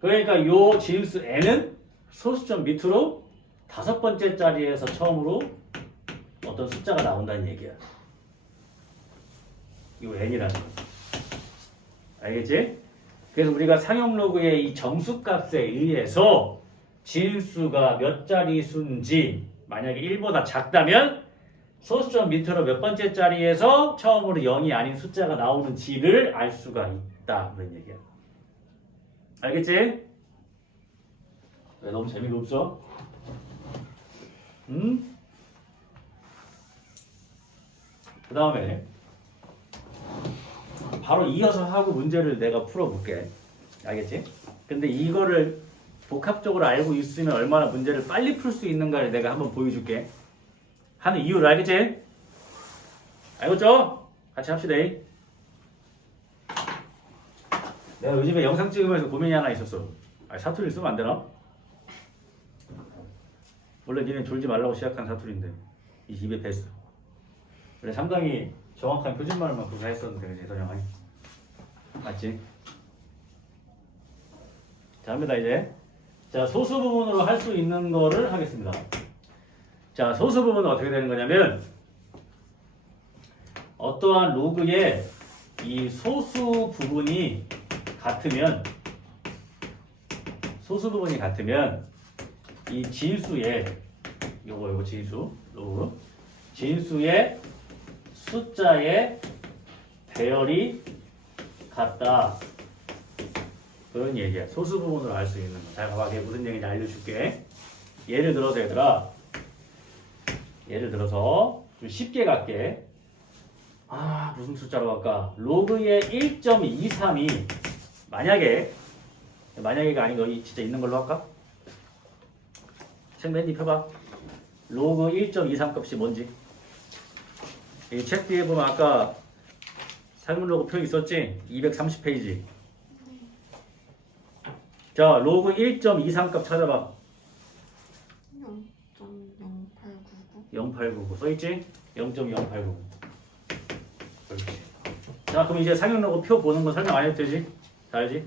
그러니까 요 진수 n은 소수점 밑으로 다섯 번째 자리에서 처음으로 어떤 숫자가 나온다는 얘기야. 요 n이라는 거. 알겠지? 그래서 우리가 상용 로그의 이 정수값에 의해서 진수가 몇 자리수인지 만약에 1보다 작다면 소수점 밑으로 몇 번째 자리에서 처음으로 0이 아닌 숫자가 나오는지를 알 수가 있다. 그런 얘기야. 알겠지? 왜 너무 재미가 없어? 그 다음에 바로 이어서 하고 문제를 내가 풀어볼게. 알겠지? 근데 이거를 복합적으로 알고 있으면 얼마나 문제를 빨리 풀 수 있는가를 내가 한번 보여줄게. 하는 이유를 알겠지? 알겠죠? 같이 합시다. 내가 요즘에 영상 찍으면서 고민이 하나 있었어. 사투리 쓰면 안 되나? 원래 니네 졸지 말라고 시작한 사투리인데 이 입에 뱄어. 그래 상당히 정확한 표준말만 구사했었는데 그지 선영아? 맞지? 자 합니다 이제. 자 소수 부분으로 할 수 있는 거를 하겠습니다. 자 소수 부분은 어떻게 되는 거냐면 어떠한 로그의 이 소수 부분이 같으면 이 진수의 요거 진수 로그 진수의 숫자의 배열이 같다. 그런 얘기야. 소수 부분으로 알 수 있는 거. 잘 봐봐. 이게 무슨 얘기인지 알려줄게. 예를 들어서 얘들아. 예를 들어서 좀 쉽게 갈게. 무슨 숫자로 갈까? 로그의 1.23이 만약에가 아닌 거 진짜 있는 걸로 할까? 책 맨 뒤 펴봐. 로그 1.23 값이 뭔지. 이 책 뒤에 보면 아까 상용 로그 표 있었지? 230페이지. 자, 로그 1.23 값 찾아봐. 0899 써있지? 0.0899. 그렇지. 자, 그럼 이제 상용 로그 표 보는 거 설명 안 해도 되지? 다 알지?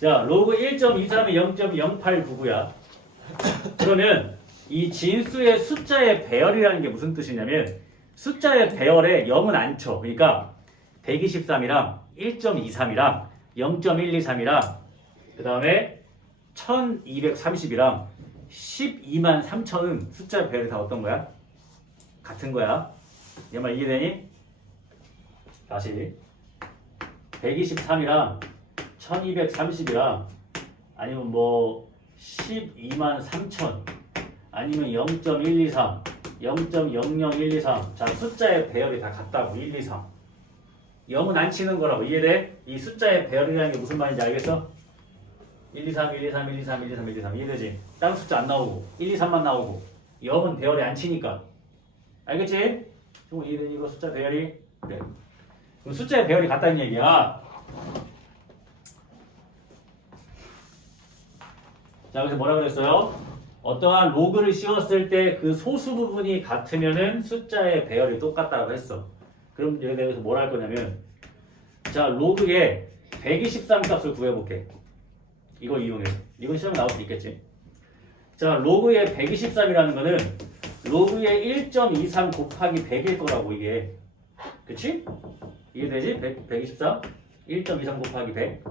자, 로그 1.23이 0.0899야. 그러면 이 진수의 숫자의 배열이라는 게 무슨 뜻이냐면 숫자의 배열에 0은 안 쳐. 그러니까 123이랑 1.23이랑 0.123이랑 그 다음에 1230이랑 12만 3천은 숫자 배열이 다 어떤 거야? 같은 거야. 얘 말 이해되니? 다시 123이랑 1230이랑 아니면 뭐 12만 3천 아니면 0.123 0.00123 자 숫자의 배열이 다 같다고 1, 2, 3 0은 안 치는 거라고 이해돼? 이 숫자의 배열이라는 게 무슨 말인지 알겠어? 1, 2, 3, 1, 2, 3, 1, 2, 3, 1, 2, 3, 1, 2, 3 이해되지? 다른 숫자 안 나오고 1, 2, 3만 나오고 0은 배열이 안 치니까 알겠지? 이거 이해되니? 이거 숫자 배열이? 그래. 그럼 숫자의 배열이 같다는 얘기야. 자, 그래서 뭐라 그랬어요? 어떠한 로그를 씌웠을 때 그 소수 부분이 같으면은 숫자의 배열이 똑같다고 했어. 그럼 여기에 대해서 뭘 할 거냐면, 자, 로그의 123 값을 구해볼게. 이걸 이용해서. 이건 시험에 나올 수 있겠지. 자, 로그의 123이라는 거는 로그의 1.23 곱하기 100일 거라고, 이게. 그치? 이해되지? 123? 1.23 곱하기 100.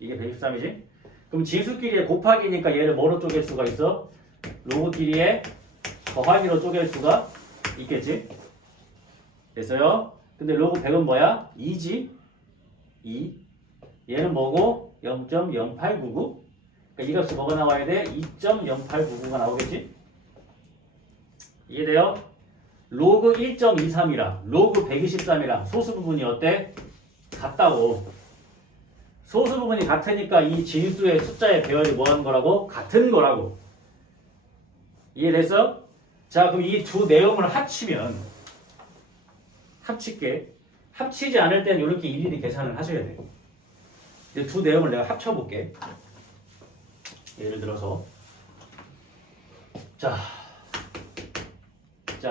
이게 123이지? 그럼 지수끼리의 곱하기니까 얘를 뭐로 쪼갤 수가 있어? 로그끼리의 더하기로 쪼갤 수가 있겠지? 됐어요? 근데 로그 100은 뭐야? 2지? 2. 얘는 뭐고? 0.0899. 그러니까 이 값이 뭐가 나와야 돼? 2.0899가 나오겠지? 이해돼요? 로그 1.23이랑 로그 123이랑 소수 부분이 어때? 같다고. 소수 부분이 같으니까 이 진수의 숫자의 배열이 뭐 하는 거라고? 같은 거라고. 이해됐어? 자, 그럼 이 두 내용을 합치면 합칠게. 합치지 않을 때는 이렇게 일일이 계산을 하셔야 돼요. 이 두 내용을 내가 합쳐볼게. 예를 들어서 자,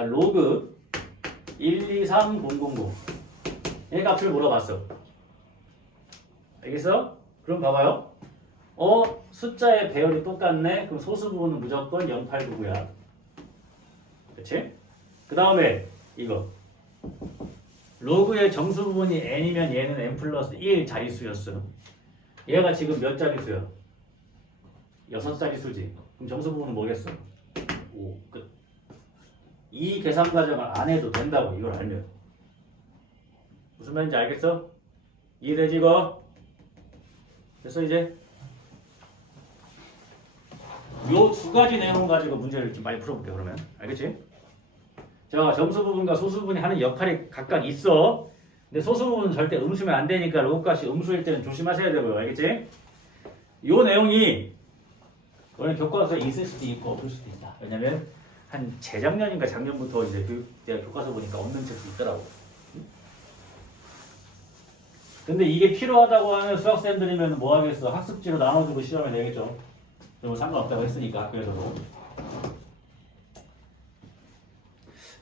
로그 123000 이 값을 물어봤어. 알겠어? 그럼 봐봐요. 숫자의 배열이 똑같네. 그럼 소수 부분은 무조건 0899야. 그치? 그 다음에 이거 로그의 정수 부분이 n이면 얘는 n 플러스 1 자릿수였어. 얘가 지금 몇 자릿수야? 6자릿수지. 그럼 정수 부분은 뭐겠어? 5. 끝. 이 계산 과정을 안 해도 된다고, 이걸 알면. 무슨 말인지 알겠어? 이해되지 이거? 됐어 이제? 요 두 가지 내용 가지고 문제를 좀 많이 풀어볼게 그러면. 알겠지? 자, 정수 부분과 소수 부분이 하는 역할이 각각 있어. 근데 소수 부분은 절대 음수면 안 되니까 로그 값이 음수일 때는 조심하셔야 되고요. 알겠지? 요 내용이 원래 교과서에 있을 수도 있고 없을 수도 있다. 왜냐면 한 재작년인가 작년부터 이제 내가 교과서 보니까 없는 책도 있더라고. 근데 이게 필요하다고 하는 수학생들이면 뭐 하겠어? 학습지로 나눠주고 시험에 내겠죠. 그럼 상관없다고 했으니까 학교에서도.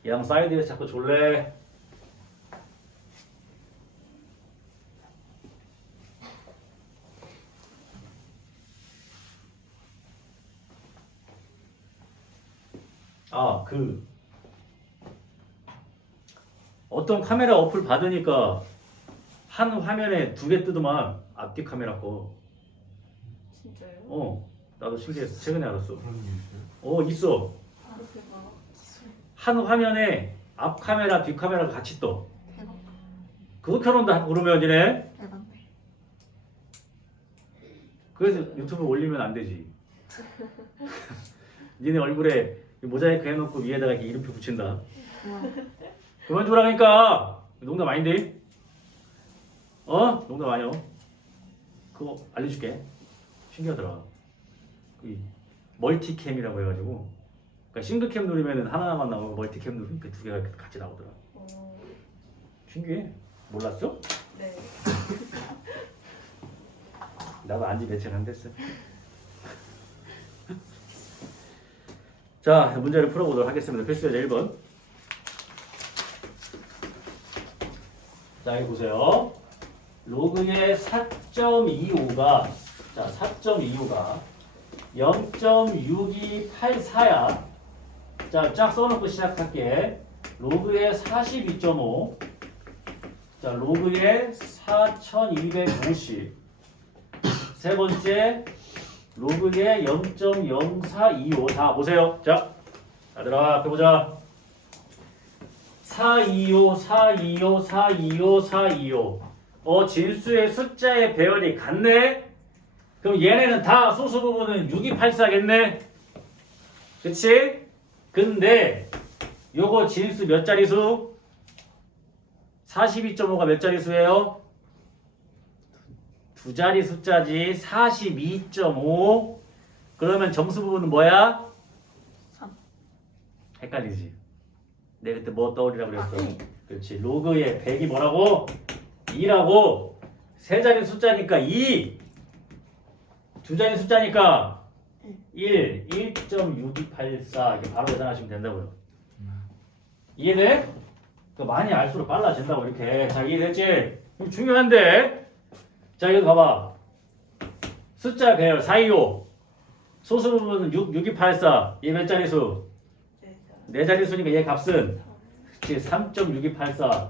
양 사이드에서 자꾸 졸래. 어떤 카메라 어플 받으니까 한 화면에 두 개 뜨더만. 앞뒤 카메라 거. 진짜요? 나도 신기했어. 최근에 알았어. 그런 게 있어요? 있어. 아, 대박. 한 화면에 앞 카메라, 뒤 카메라가 같이 떠. 대박. 그거 켜놓는다 그러면 니네. 대박. 그래서 유튜브 올리면 안 되지. 니네 얼굴에 모자이크 해놓고 위에다가 이렇게 이름표 붙인다. 그만 주라니까. 농담 아닌데? 농담 아니야. 그거 알려줄게. 신기하더라. 그 멀티캠이라고 해가지고, 그러니까 싱글캠 누르면은 하나만 나오고 멀티캠 누르니까 두 개가 같이 나오더라. 신기해. 몰랐어? 네. 나도 안지 며칠 안 됐어. 자, 문제를 풀어보도록 하겠습니다. 필수예제 1번. 자, 여기 보세요. 로그의 4.25가 0.6284야. 자, 쫙 써놓고 시작할게. 로그의 42.5. 자, 로그의 4250. 세 번째, 로그의 0.0425. 자, 보세요. 자, 얘들아, 앞에 보자. 425, 425, 425, 425. 진수의 숫자의 배열이 같네? 그럼 얘네는 다 소수 부분은 6284겠네? 그치? 근데 요거 진수 몇 자리수? 42.5가 몇 자리수예요? 두 자리 숫자지. 42.5. 그러면 정수 부분은 뭐야? 3. 헷갈리지? 내가 그때 뭐 떠올리라고 그랬어? 네. 그렇지. 로그의 100이 뭐라고? 2라고. 세 자리 숫자니까 2. 두 자리 숫자니까 1, 1.6284 이렇게 바로 계산하시면 된다고요. 이해돼? 그 많이 알수록 빨라진다고 이렇게. 자, 이해됐지? 이거 중요한데. 자, 이거 봐봐. 숫자 배열 425. 소수 부분은 6284. 얘 몇 자리수? 네 자리수니까 얘 값은 3.6284.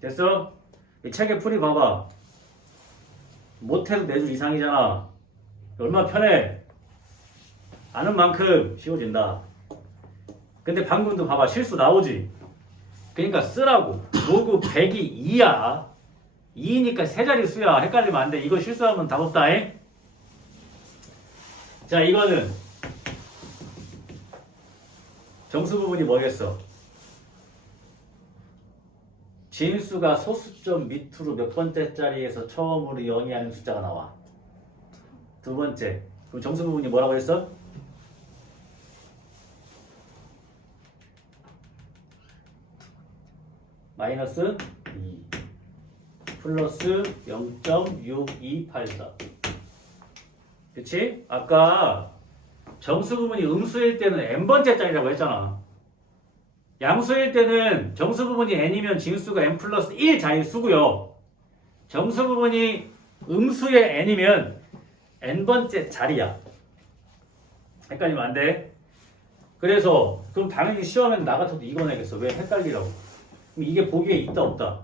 됐어? 이 책의 풀이 봐봐. 못해도 4줄 이상이잖아. 얼마나 편해. 아는 만큼 쉬워진다. 근데 방금도 봐봐. 실수 나오지. 그러니까 쓰라고. 로그 100이 2야. 2니까 세 자릿수야. 헷갈리면 안 돼. 이거 실수하면 답 없다. 잉? 자, 이거는 정수 부분이 뭐겠어? 진수가 소수점 밑으로 몇 번째 자리에서 처음으로 0이 하는 숫자가 나와. 두 번째. 그럼 정수 부분이 뭐라고 했어? 마이너스 2 플러스 0.6284. 그치? 아까 정수 부분이 음수일 때는 n번째 자리라고 했잖아. 양수일 때는 정수 부분이 n이면 진수가 n 플러스 1 자릿수고요. 정수 부분이 음수의 n이면 n번째 자리야. 헷갈리면 안 돼. 그래서 그럼 당연히 시험에는 나 같아도 이거 내겠어. 왜 헷갈리라고. 그럼 이게 보기에 있다 없다?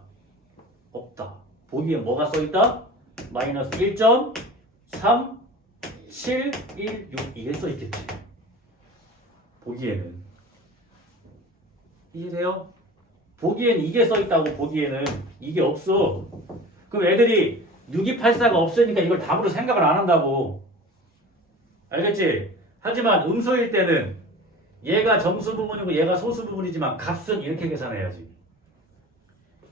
없다. 보기에 뭐가 써있다? 마이너스 1.3716 이게 써있겠지. 보기에는. 이해돼요? 보기에는 이게 써있다고. 보기에는 이게 없어. 그럼 애들이 6284가 없으니까 이걸 답으로 생각을 안 한다고. 알겠지? 하지만 음수일 때는 얘가 정수 부분이고 얘가 소수 부분이지만 값은 이렇게 계산해야지.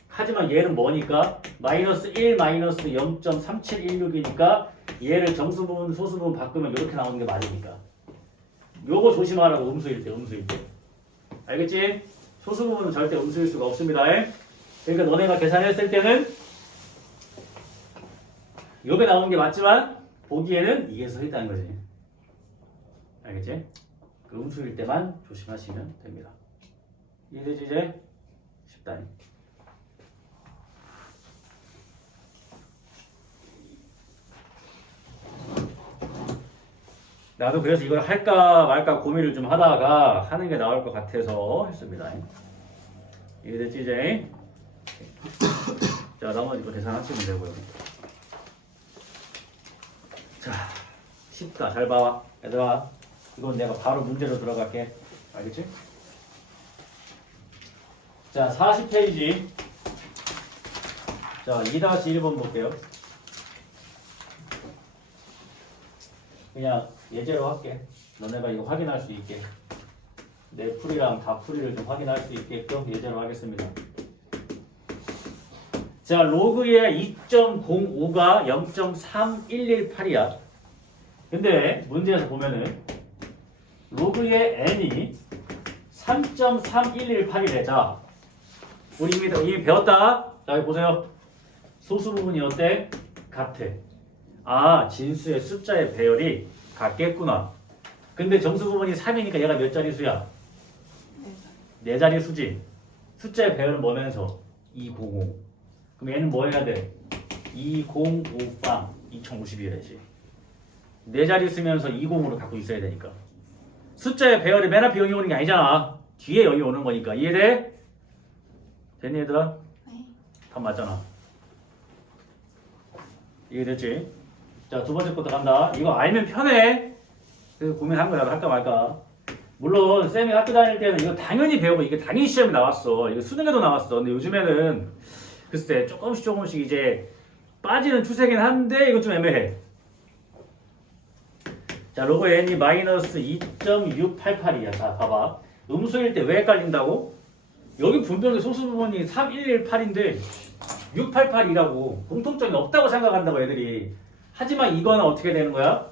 하지만 얘는 뭐니까? 마이너스 1 마이너스 0.3716이니까 얘를 정수 부분 소수 부분 바꾸면 이렇게 나오는 게 맞으니까. 요거 조심하라고. 음수일 때. 알겠지? 소수 부분은 절대 음수일 수가 없습니다. 그러니까 너네가 계산했을 때는 요게 나오는 게 맞지만 보기에는 이게 써 있다는 거지. 알겠지? 그 음수일 때만 조심하시면 됩니다. 이해되지 이제? 쉽다. 나도 그래서 이걸 할까 말까 고민을 좀 하다가 하는 게 나을 것 같아서 했습니다. 이해됐지 이제? 자, 나머지 거 계산하시면 되고요. 자, 쉽다. 잘 봐. 얘들아, 이건 내가 바로 문제로 들어갈게. 알겠지? 자, 40페이지. 자, 2-1번 볼게요. 그냥 예제로 할게. 너네가 이거 확인할 수 있게. 내 풀이랑 다 풀이를 좀 확인할 수 있게끔 예제로 하겠습니다. 자, 로그의 2.05가 0.3118이야. 근데 문제에서 보면은 로그의 n이 3.3118이래. 자, 우리 이미 배웠다. 자, 여기 보세요. 소수 부분이 어때? 같아. 아, 진수의 숫자의 배열이 같겠구나. 근데 정수 부분이 3이니까 얘가 몇 자리 수야? 네 자리 수지. 숫자의 배열은 뭐면서? 205. 그럼 얘는 뭐 해야 돼? 205빵 2052래지. 네 자리 쓰면서 20으로 갖고 있어야 되니까. 숫자의 배열이 맨 앞에 0이 오는 게 아니잖아. 뒤에 0이 오는 거니까. 이해돼? 됐니 얘들아? 네. 답 맞잖아. 이해됐지? 자, 두 번째 것도 간다. 이거 알면 편해. 그래서 고민한 거야. 할까 말까. 물론 쌤이 학교 다닐 때는 이거 당연히 배우고 이게 당연히 시험에 나왔어. 이거 수능에도 나왔어. 근데 요즘에는 글쎄 조금씩 이제 빠지는 추세긴 한데 이건 좀 애매해. 자, 로그 n이 마이너스 2.688이야. 자, 봐봐. 음수일 때 왜 헷갈린다고? 여기 분명히 소수 부분이 3118인데 688이라고 공통점이 없다고 생각한다고 애들이. 하지만 이거는 어떻게 되는 거야?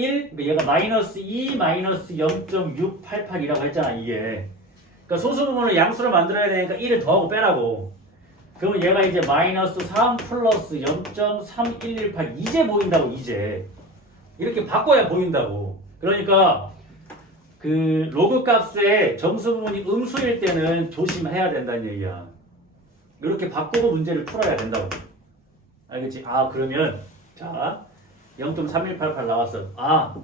1, 얘가 마이너스 2, 마이너스 0.688이라고 했잖아, 이게. 그러니까 소수 부분을 양수를 만들어야 되니까 1을 더하고 빼라고. 그러면 얘가 이제 마이너스 3 플러스 0.3118 이제 보인다고, 이제. 이렇게 바꿔야 보인다고. 그러니까 그 로그 값의 정수 부분이 음수일 때는 조심해야 된다는 얘기야. 이렇게 바꾸고 문제를 풀어야 된다고. 알겠지? 아, 그러면 자 0.3188 나왔어. 아,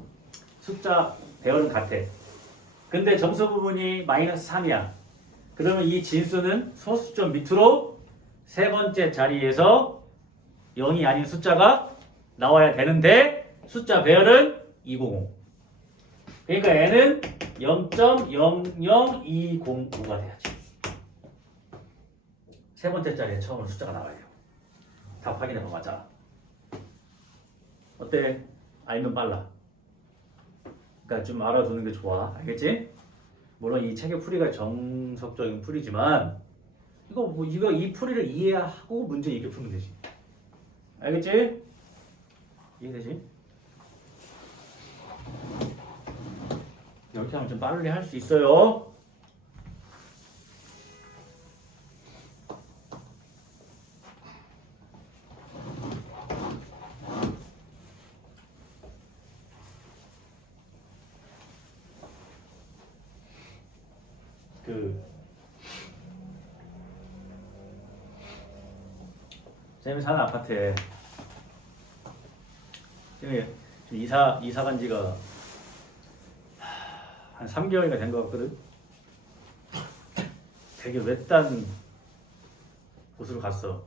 숫자 배열은 같아. 근데 정수 부분이 마이너스 3이야. 그러면 이 진수는 소수점 밑으로 세 번째 자리에서 0이 아닌 숫자가 나와야 되는데 숫자 배열은 200. 그러니까 얘는 0.00205가 돼야지. 세 번째 자리에 처음으로 숫자가 나와야 돼요. 답 확인해봐. 맞아. 어때? 알면 빨라. 그러니까 좀 알아두는 게 좋아. 알겠지? 물론 이 책의 풀이가 정석적인 풀이지만 이거 이 풀이를 이해하고 문제 이렇게 풀면 되지. 알겠지? 이해되지? 이렇게 하면 좀 빨리 할 수 있어요. 쌤이 사는 아파트에 지금 이사 간 지가 한 3개월이나 된 것 같거든. 되게 외딴 곳으로 갔어.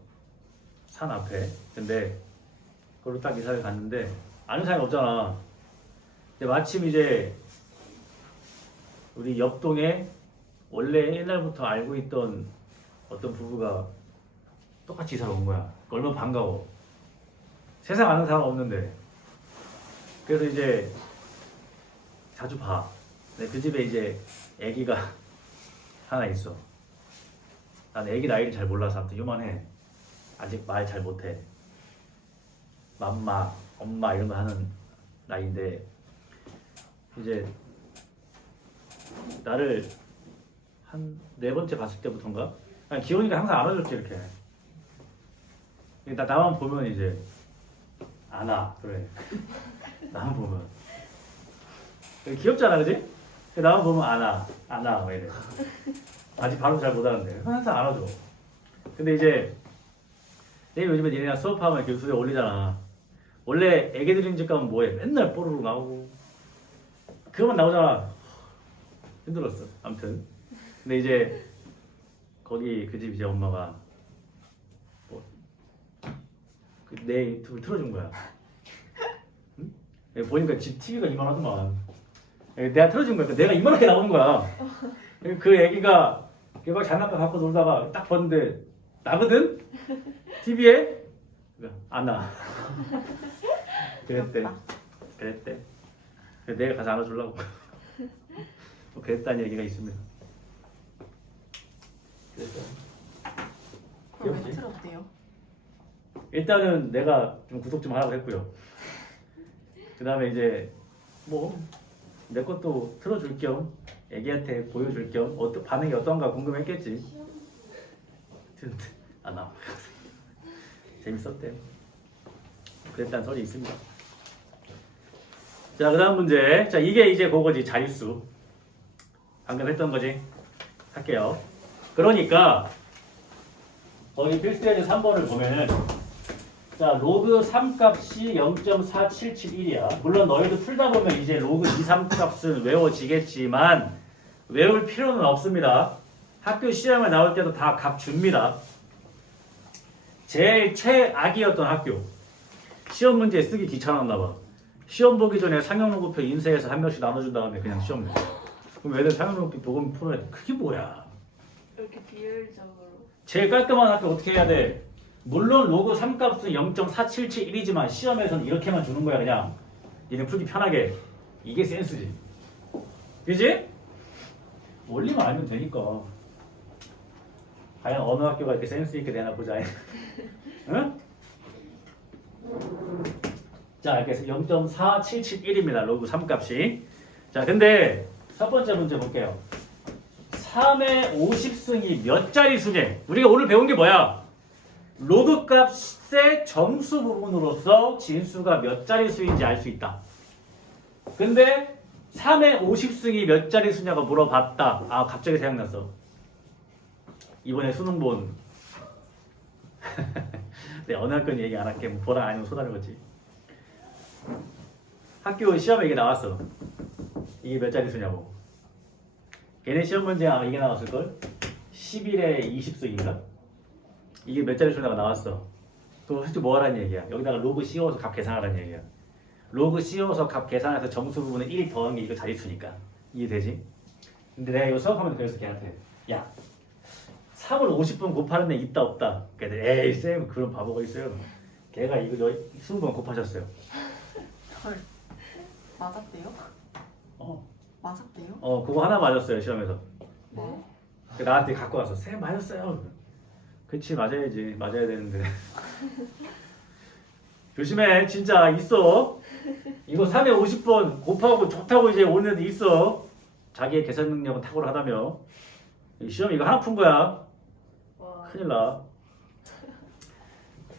산 앞에. 근데 거기로 딱 이사를 갔는데 아는 사람이 없잖아. 근데 마침 이제 우리 옆동에 원래 옛날부터 알고 있던 어떤 부부가 똑같이 이사를 온 거야. 얼마나 반가워. 세상 아는 사람 없는데. 그래서 이제 자주 봐. 근데 그 집에 이제 아기가 하나 있어. 난 아기 나이를 잘 몰라서 아무튼 요만해. 아직 말 잘 못해. 맘마, 엄마 이런 거 하는 나이인데 이제 나를 한 4번째 봤을 때부터인가? 그냥 귀여우니까 항상 안아줬지 이렇게. 나만 보면 이제 안아. 그래. 나만 보면 귀엽잖아, 그지? 나만 보면 안아 왜 이래. 아직 발음 잘 못하는데 항상 안아줘. 근데 이제 내가 요즘에 니네랑 수업하면 이렇게 유튜브에 올리잖아. 원래 애기들인 집 가면 뭐해? 맨날 뽀로로 나오고 그거만 나오잖아. 힘들었어. 아무튼 근데 이제 거기 그 집 이제 엄마가 내 유튜브를 틀어준 거야. 응? 보니까 집 TV가 이만하더만. 내가 틀어준 거야. 내가 이만하게 나오는 거야. 그 애기가 막 장난감 갖고 놀다가 딱 봤는데 나거든? TV에? 안 나. 그랬대. 그래서 내가 가서 안아주려고. 그랬다는 얘기가 있습니다. 그랬어. 그럼 왜 틀었대요? 일단은 내가 좀 구독 좀 하라고 했고요. 그 다음에 이제 뭐 내 것도 틀어줄 겸 애기한테 보여줄 겸 반응이 어떤가 궁금했겠지. 안 나와. 재밌었대. 그랬다는 소리 있습니다. 자, 그 다음 문제. 자, 이게 이제 그거지. 자릿수. 방금 했던 거지. 할게요. 그러니까 거기 필수예제 3번을 보면은 자, 로그 3 값이 0.4771이야. 물론 너희도 풀다 보면 이제 로그 2, 3 값은 외워지겠지만 외울 필요는 없습니다. 학교 시험에 나올 때도 다 값 줍니다. 제일 최악이었던 학교. 시험 문제 쓰기 귀찮았나 봐. 시험 보기 전에 상형로급표 인쇄해서 한 명씩 나눠준 다음에 그냥 시험 내. 그럼 애들 상형로급표 보고 풀어야 돼. 그게 뭐야? 이렇게 비율적으로. 제일 깔끔한 학교 어떻게 해야 돼? 물론 로그 3 값은 0.4771이지만 시험에서는 이렇게만 주는 거야. 그냥 얘는 풀기 편하게. 이게 센스지. 그지? 원리만 알면 되니까. 과연 어느 학교가 이렇게 센스 있게 되나 보자. 응? 자, 이렇게 해서 0.4771입니다. 로그 3값이. 자, 근데 첫 번째 문제 볼게요. 3의 50승이 몇 자리수냐? 우리가 오늘 배운 게 뭐야? 로그 값의 정수 부분으로서 진수가 몇 자리수인지 알 수 있다. 근데 3의 50승이 몇 자리수냐고 물어봤다. 아, 갑자기 생각났어. 이번에 수능 본 네, 어느 학교는 얘기 안 할게. 뭐 보라 아니면 소다는 거지. 학교 시험에 이게 나왔어. 이게 몇 자리수냐고. 걔네 시험 문제 아마 이게 나왔을걸? 11에 20승인가? 이게 몇 자리수냐가 나왔어. 또 솔직히 뭐 하라는 얘기야? 여기다가 로그 씌워서 값 계산하라는 얘기야. 로그 씌워서 값 계산해서 정수 부분에 1 더한 게 이거 자리수니까. 이해되지? 근데 내가 이거 수업하면 그래서 걔한테 야 3을 50번 곱하는 애 있다 없다. 그랬더니 에이 쌤 그런 바보가 있어요. 걔가 이거 20번 곱하셨어요. 헐. 맞았대요? 어. 맞았대요? 그거 하나 맞았어요 시험에서. 네. 나한테 갖고 와서 쌤 맞았어요. 그치 맞아야지 맞아야 되는데. 조심해 진짜 있어. 이거 3에 50번 곱하고 좋다고 이제 오는 애도 있어. 자기의 계산 능력은 탁월하다며. 시험 이거 하나 푼 거야. 와. 큰일 나.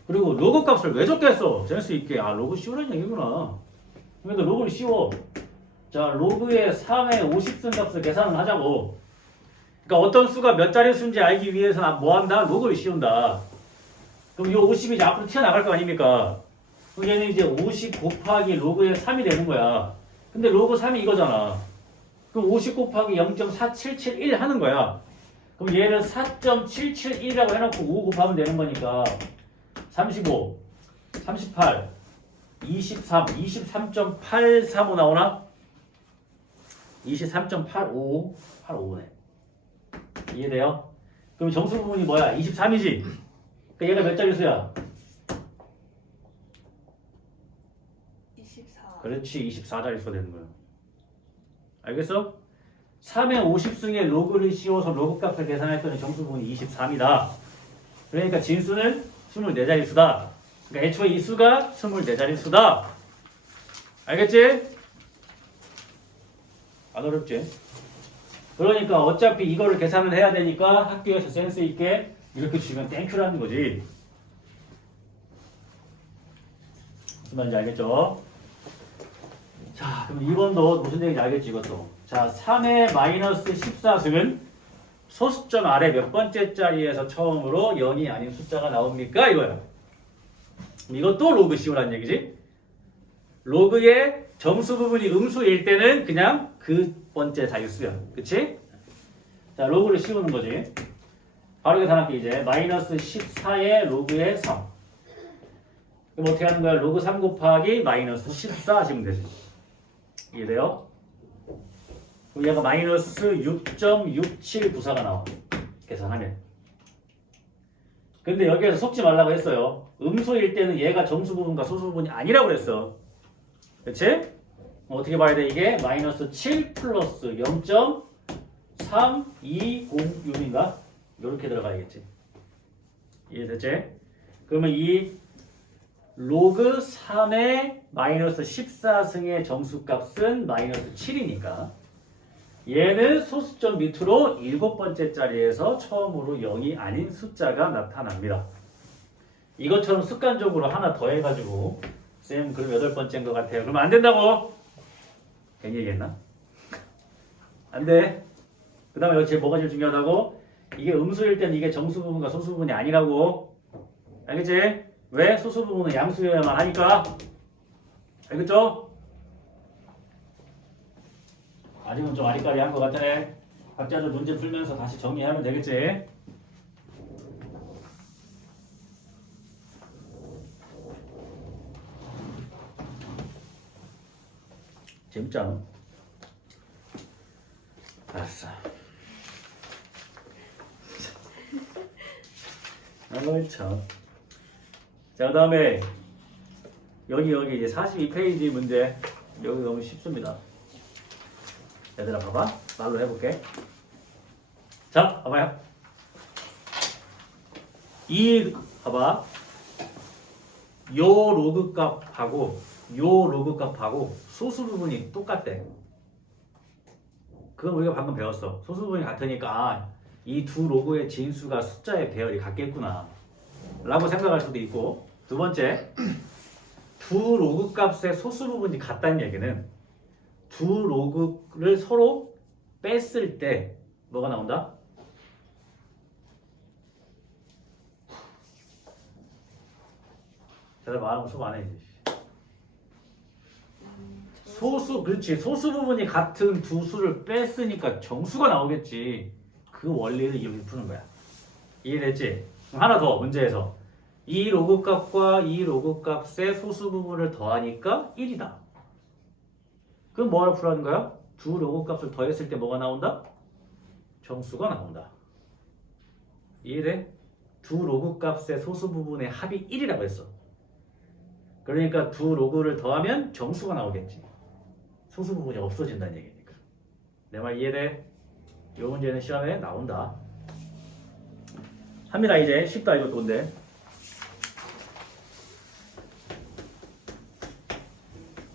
그리고 로그 값을 왜 적게 했어? 잴 수 있게. 아 로그 씌우라는 얘기구나. 그러니까 로그를 씌워. 자 로그의 3의 50승 값을 계산을 하자고. 그러니까 어떤 수가 몇 자리 수인지 알기 위해서는 뭐 한다? 로그를 씌운다. 그럼 이 50이 이제 앞으로 튀어나갈 거 아닙니까? 그럼 얘는 이제 50 곱하기 로그의 3이 되는 거야. 근데 로그 3이 이거잖아. 그럼 50 곱하기 0.4771 하는 거야. 그럼 얘는 4.771이라고 해놓고 5 곱하면 되는 거니까 35, 38, 23, 23.835 나오나? 23.85, 85네. 이해돼요? 그럼 정수 부분이 뭐야? 23이지? 그러니까 얘가 몇 자리수야? 24. 그렇지, 24자리수가 되는 거야. 알겠어? 3의 50승의 로그를 씌워서 로그 값을 계산했더니 정수 부분이 23이다. 그러니까 진수는 24자리수다. 그러니까 애초에 이 수가 24자리수다. 알겠지? 안 어렵지? 그러니까 어차피 이거를 계산을 해야 되니까 학교에서 센스 있게 이렇게 주면 땡큐라는 거지. 무슨 말인지 알겠죠? 자, 그럼 2번도 무슨 얘기인지 알겠지, 이것도. 자, 3의 마이너스 14승은 소수점 아래 몇 번째 자리에서 처음으로 0이 아닌 숫자가 나옵니까? 이거야. 이것도 로그 씌우라는 얘기지. 로그의 정수 부분이 음수일 때는 그냥 그 번째 자릿수야. 그치? 자, 로그를 씌우는 거지. 바로 계산할게, 이제. 마이너스 14의 로그의 3. 그럼 어떻게 하는 거야? 로그 3 곱하기 마이너스 14 하시면 되지. 이해돼요? 그럼 얘가 마이너스 6.679사가 나와. 계산하면. 근데 여기에서 속지 말라고 했어요. 음수일 때는 얘가 정수 부분과 소수 부분이 아니라고 그랬어. 그치? 어떻게 봐야 돼? 이게 마이너스 7 플러스 0.3206인가? 이렇게 들어가야겠지. 이해됐지? 그러면 이 로그 3의 마이너스 14승의 정수값은 마이너스 7이니까 얘는 소수점 밑으로 7번째 자리에서 처음으로 0이 아닌 숫자가 나타납니다. 이것처럼 습관적으로 하나 더 해가지고 쌤 그럼 8번째인 것 같아요. 그러면 안 된다고? 괜히 얘기했나? 안 돼. 그 다음에 여기 뭐가 제일 중요하다고? 이게 음수일 때는 이게 정수 부분과 소수 부분이 아니라고. 알겠지? 왜? 소수 부분은 양수여야만 하니까. 알겠죠? 아직은 좀 아리까리한 것 같네. 각자들 문제 풀면서 다시 정리하면 되겠지? 재밌지 않아? 알았어. 아이 참. 자, 그 다음에 여기 이제 42페이지 문제. 여기 너무 쉽습니다. 얘들아 봐봐. 말로 해볼게. 자, 봐봐요. 이 봐봐. 요 로그 값하고 요 로그 값하고 소수 부분이 똑같대. 그건 우리가 방금 배웠어. 소수 부분이 같으니까 이 두 로그의 진수가 숫자의 배열이 같겠구나 라고 생각할 수도 있고, 두 번째, 두 로그 값의 소수 부분이 같다는 얘기는 두 로그를 서로 뺐을 때 뭐가 나온다? 대답 안 하면 수업 안 해야지. 소수, 그렇지. 소수 부분이 같은 두 수를 뺐으니까 정수가 나오겠지. 그 원리를 이용해 푸는 거야. 이해됐지? 그럼 하나 더 문제에서 이 로그 값과 이 로그 값의 소수 부분을 더하니까 1이다. 그럼 뭐를 풀라는 거야? 두 로그 값을 더했을 때 뭐가 나온다? 정수가 나온다. 이해돼? 두 로그 값의 소수 부분의 합이 1이라고 했어. 그러니까 두 로그를 더하면 정수가 나오겠지. 소수 부분이 없어진다는 얘기니까. 내 말 이해돼? 이 문제는 시험에 나온다. 합니다. 이제 쉽다 이것도 근데.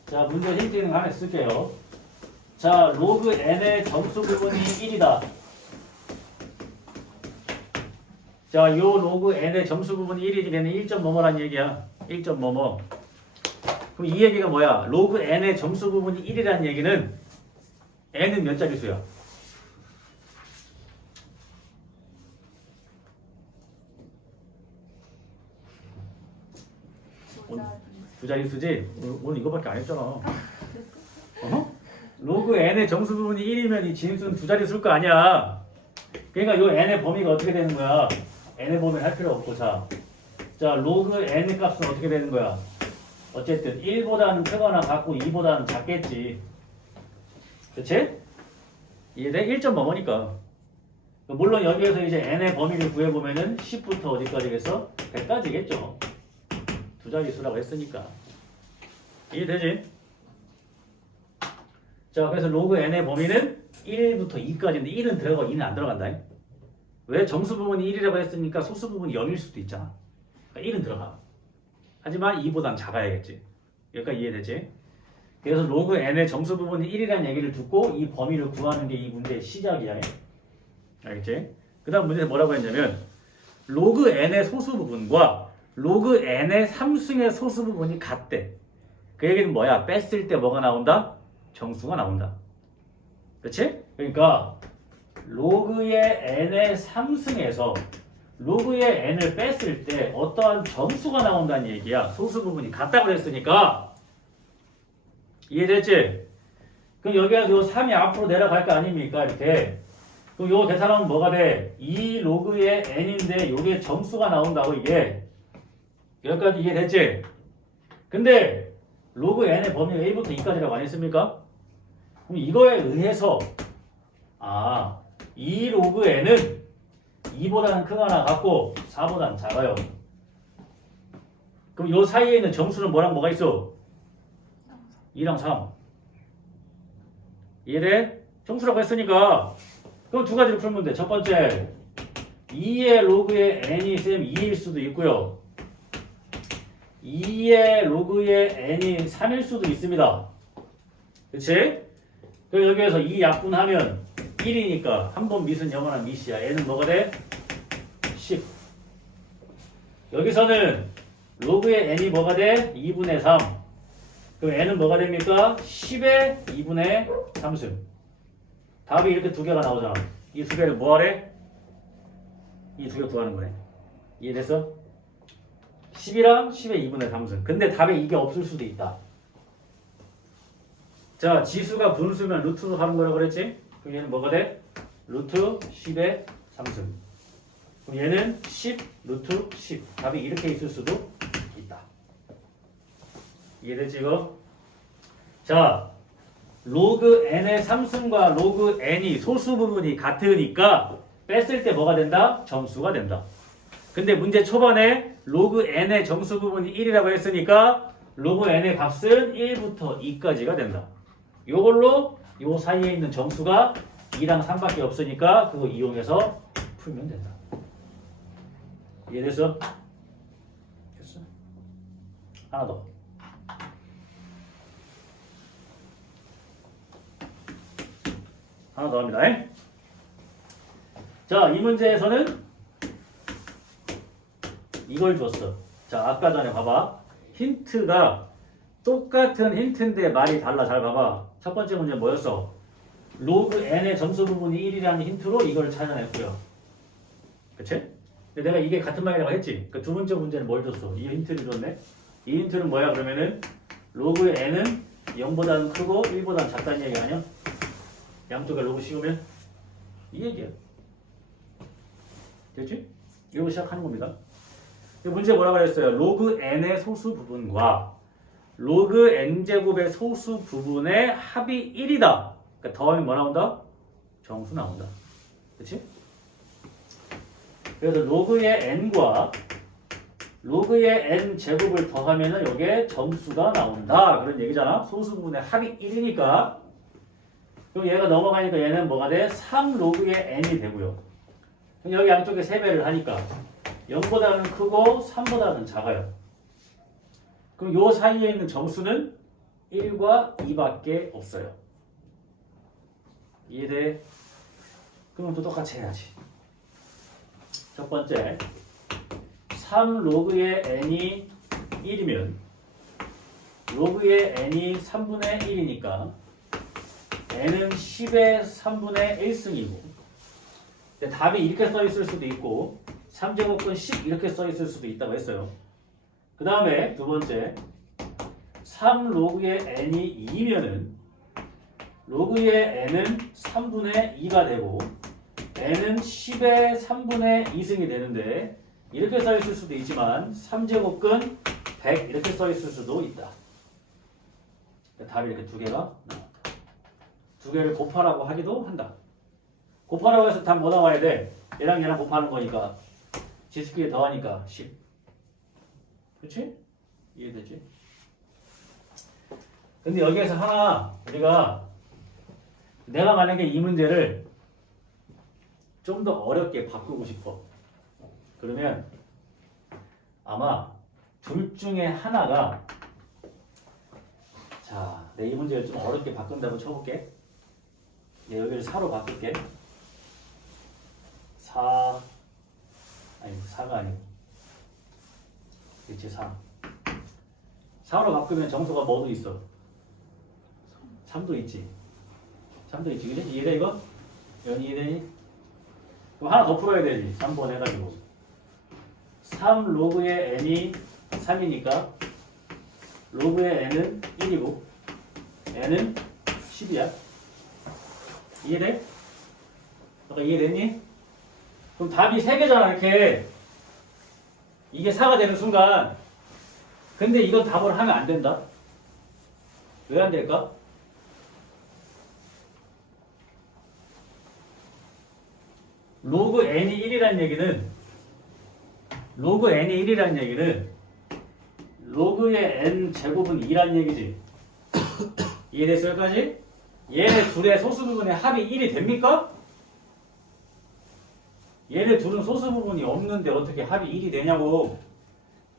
자, 문제 힌트는 하나 쓸게요. 자, 로그 n의 정수 부분이 1이다. 자, 요 로그 n의 정수 부분이 1이지. 걔는 1점 뭐뭐란 얘기야. 1점 뭐뭐. 그럼 이 얘기가 뭐야? 로그 n의 정수 부분이 1이라는 얘기는 n은 몇 자릿수야? 두 자릿수지? 오늘 이거밖에 안 했잖아. 어? 로그 n의 정수 부분이 1이면 이 진수는 두 자릿수일 거 아니야. 그러니까 요 n의 범위가 어떻게 되는 거야? n의 범위를 할 필요 없고, 자, 로그 n의 값은 어떻게 되는 거야? 어쨌든 1보다는 크거나 같고 2보다는 작겠지. 그치? 이해돼? 1점 뭐뭐니까. 물론 여기에서 이제 n의 범위를 구해보면은 10부터 어디까지겠어? 100까지겠죠. 두 자릿수라고 했으니까. 이해되지? 자, 그래서 로그 n의 범위는 1부터 2까지인데 1은 들어가고 2는 안 들어간다. 왜? 정수 부분이 1이라고 했으니까 소수 부분이 0일 수도 있잖아. 그러니까 1은 들어가. 하지만 2보단 작아야겠지. 여기까지 이해되지? 그래서 로그 n의 정수 부분이 1이라는 얘기를 듣고 이 범위를 구하는 게 이 문제의 시작이야. 알겠지? 그 다음 문제에서 뭐라고 했냐면 로그 n의 소수 부분과 로그 n의 3승의 소수 부분이 같대. 그 얘기는 뭐야? 뺐을 때 뭐가 나온다? 정수가 나온다. 그렇지? 그러니까 로그의 n의 3승에서 로그의 n을 뺐을 때 어떠한 정수가 나온다는 얘기야. 소수 부분이 같다고 그랬으니까. 이해됐지? 그럼 여기가 요 3이 앞으로 내려갈 거 아닙니까? 이렇게. 그럼 요 계산하면 뭐가 돼? 2 로그의 n인데 요게 정수가 나온다고 이게. 여기까지 이해됐지? 근데 로그 n의 범위가 1부터 2까지라고 안 했습니까? 그럼 이거에 의해서 2 로그 n은 2보다는 크거나 같고 4보다는 작아요. 그럼 요 사이에 있는 정수는 뭐랑 뭐가 있어? 2랑 3. 이해돼? 정수라고 했으니까 그럼 두 가지로 풀면 돼. 첫 번째 2의 로그의 n이 쌤 2일 수도 있고요. 2의 로그의 n이 3일 수도 있습니다. 그치? 그럼 여기에서 2 약분하면 1이니까 한 번 밑은 영원한 밑이야. n은 뭐가 돼? 10. 여기서는 로그의 n이 뭐가 돼? 2분의 3. 그럼 n은 뭐가 됩니까? 10의 2분의 3승. 답이 이렇게 두 개가 나오잖아. 이 두 개를 뭐 하래? 이 두 개 구하는 거네. 이해됐어? 10이랑 10의 2분의 3승. 근데 답에 이게 없을 수도 있다. 자, 지수가 분수면 루트로 하는 거라고 그랬지? 그럼 얘는 뭐가 돼? 루트 10의 3승. 그럼 얘는 10 루트 10. 답이 이렇게 있을 수도 있다. 이해되지 이거? 자, 로그 n의 3승과 로그 n이 소수 부분이 같으니까 뺐을 때 뭐가 된다? 정수가 된다. 근데 문제 초반에 로그 n의 정수 부분이 1이라고 했으니까 로그 n의 값은 1부터 2까지가 된다. 요걸로 요 사이에 있는 정수가 2랑 3밖에 없으니까 그거 이용해서 풀면 된다. 이해됐어? 됐어? 하나 더. 하나 더 합니다. 자, 이 문제에서는 이걸 줬어. 자, 아까 전에 봐봐. 힌트가 똑같은 힌트인데 말이 달라. 잘 봐봐. 첫 번째 문제 뭐였어? 로그 n의 점수 부분이 1이라는 힌트로 이걸 찾아냈고요. 그치? 근데 내가 이게 같은 말이라고 했지? 그 두 번째 문제는 뭘 줬어? 이 힌트를 줬네? 이 힌트는 뭐야? 그러면은 로그 n은 0보다는 크고 1보다는 작다는 얘기 아니야? 양쪽에 로그 씌우면 이 얘기야. 됐지? 이러고 시작하는 겁니다. 문제 뭐라고 그랬어요? 로그 n의 소수 부분과 로그 n제곱의 소수 부분의 합이 1이다. 그러니까 더하면 뭐 나온다? 정수 나온다. 그치? 그래서 로그의 n과 로그의 n제곱을 더하면은 여기에 점수가 나온다. 그런 얘기잖아. 소수 부분의 합이 1이니까. 그럼 얘가 넘어가니까 얘는 뭐가 돼? 3로그의 n이 되고요. 그럼 여기 양쪽에 3배를 하니까 0보다는 크고 3보다는 작아요. 그럼 요 사이에 있는 점수는 1과 2밖에 없어요. 이해돼? 그러면 또 똑같이 해야지. 첫 번째 3로그의 n이 1이면 로그의 n이 3분의 1이니까 n은 10의 3분의 1승이고 답이 이렇게 써있을 수도 있고 3제곱은 10 이렇게 써있을 수도 있다고 했어요. 그 다음에 두 번째 3로그의 n이 2면은 로그의 n은 3분의 2가 되고 n은 10의 3분의 2승이 되는데 이렇게 써있을 수도 있지만 3제곱근 100 이렇게 써있을 수도 있다. 답이 이렇게 두 개가 나왔다. 두 개를 곱하라고 하기도 한다. 곱하라고 해서 답 뭐 나와야 돼? 얘랑 얘랑 곱하는 거니까 지수끼리 더하니까 10. 그렇지? 이해되지? 근데 여기에서 하나 우리가 내가 만약에 이 문제를 좀 더 어렵게 바꾸고 싶어. 그러면 아마 둘 중에 하나가 자, 내 이 문제를 좀 어렵게 바꾼다고 쳐볼게. 여기를 4로 바꿀게. 4 아니 4가 아니고 그치 4 4로 바꾸면 정수가 뭐도 있어? 3도 있지. 3도 있지. 그래? 이해돼 이거? 연이 이해되니? 그럼 하나 더 풀어야 되지. 3번 해가지고 3 로그의 n이 3이니까 로그의 n은 1이고 n은 10이야. 이해돼? 아까 이해됐니? 그럼 답이 3개잖아 이렇게. 이게 4가 되는 순간 근데 이건 답을 하면 안 된다. 왜 안 될까? 로그 n이 1이라는 얘기는 로그 n이 1이라는 얘기는 로그의 n 제곱은 2라는 얘기지. 이해됐어 여기까지? 얘네 둘의 소수 부분의 합이 1이 됩니까? 얘네 둘은 소수 부분이 없는데 어떻게 합이 1이 되냐고.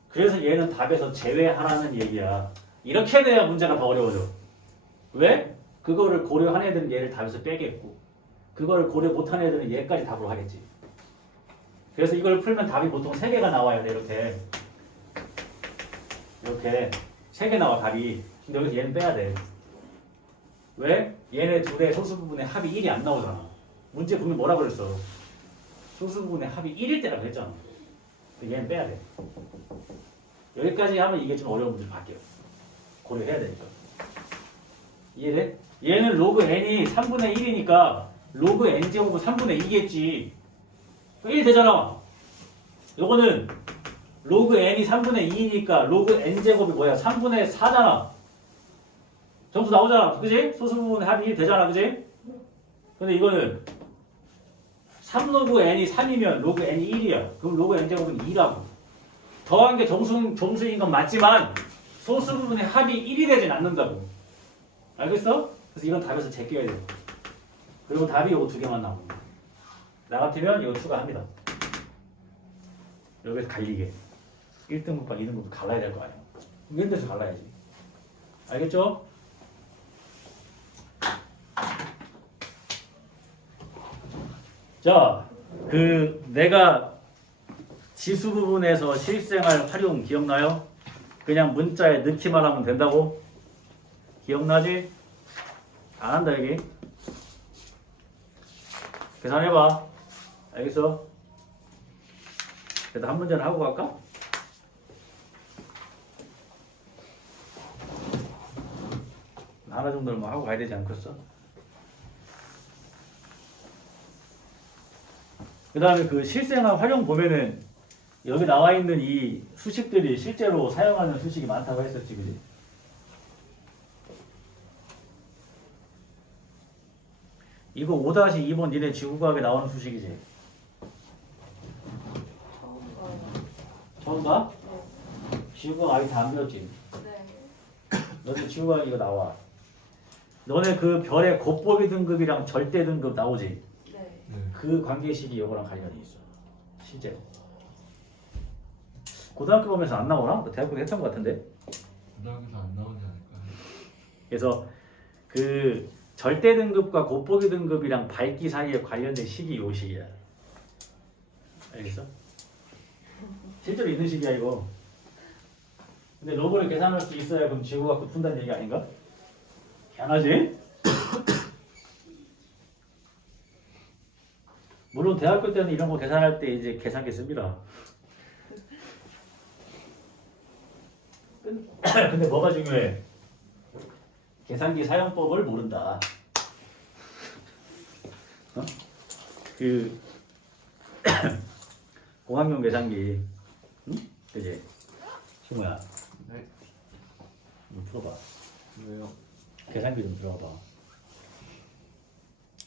그래서 얘는 답에서 제외하라는 얘기야. 이렇게 돼야 문제가 더 어려워져. 왜? 그거를 고려한 애들은 얘를 답에서 빼겠고 그걸 고려 못한 애들은 얘까지 답으로 하겠지. 그래서 이걸 풀면 답이 보통 3개가 나와야 돼. 이렇게 3개 나와 답이. 근데 여기서 얘는 빼야 돼. 왜? 얘네 둘의 소수 부분의 합이 1이 안 나오잖아. 문제 보면 뭐라 그랬어? 소수 부분의 합이 1일 때라고 했잖아. 근데 얘는 빼야 돼. 여기까지 하면 이게 좀 어려운 문제로 바뀌어. 고려해야 되니까. 이해돼? 얘는 로그 n이 3분의 1이니까 로그 n제곱은 3분의 2겠지. 1 되잖아. 요거는 로그 n이 3분의 2니까 로그 n제곱이 뭐야? 3분의 4잖아. 점수 나오잖아. 그지? 소수 부분의 합이 1 되잖아. 그지? 근데 이거는 3로그 n이 3이면 로그 n이 1이야. 그럼 로그 n제곱은 2라고. 더한 게 점수인 건 맞지만 소수 부분의 합이 1이 되진 않는다고. 알겠어? 그래서 이건 답에서 제껴야 돼. 그리고 답이 이거 2개만 나옵니다. 나 같으면 이거 추가합니다. 여기서 갈리게. 1등급과 2등급 갈라야 될 거 아니야. 이런 데서 갈라야지. 알겠죠? 자, 내가 지수 부분에서 실생활 활용 기억나요? 그냥 문자에 넣기만 하면 된다고? 기억나지? 안 한다 여기. 계산해봐. 알겠어? 그래도 한 문제는 하고 갈까? 하나 정도는 뭐 하고 가야 되지 않겠어? 그 다음에 그 실생활 활용 보면은 여기 나와 있는 이 수식들이 실제로 사용하는 수식이 많다고 했었지, 그지? 이거 5-2번 니네 지구과학에 나오는 수식이지? 처음 봐요. 처음 봐? 지구과학 아직 다 안 배웠지? 네. 너네 지구과학 이거 나와. 너네 그 별의 곱보기 등급이랑 절대 등급 나오지? 네. 그 관계식이 이거랑 관련이 있어. 실제로. 고등학교 보면서 안 나오나? 너 대학교 했던 것 같은데? 고등학교에서 안 나오지 않을까? 그래서 그 절대 등급과 곱보기 등급이랑 밝기 사이에 관련된 식이 요 식이야. 알겠어? 실제로 있는 식이야 이거. 근데 로그를 계산할 수 있어야 그럼 지구과학도 푼다는 얘기 아닌가? 희한하지? 물론 대학교 때는 이런 거 계산할 때 이제 계산기 씁니다. 근데 뭐가 중요해? 계산기 사용법을 모른다. 어? 그 공학용 계산기, 응? 그지? 친구야, 네. 좀 풀어봐. 왜요? 계산기 좀 들어봐.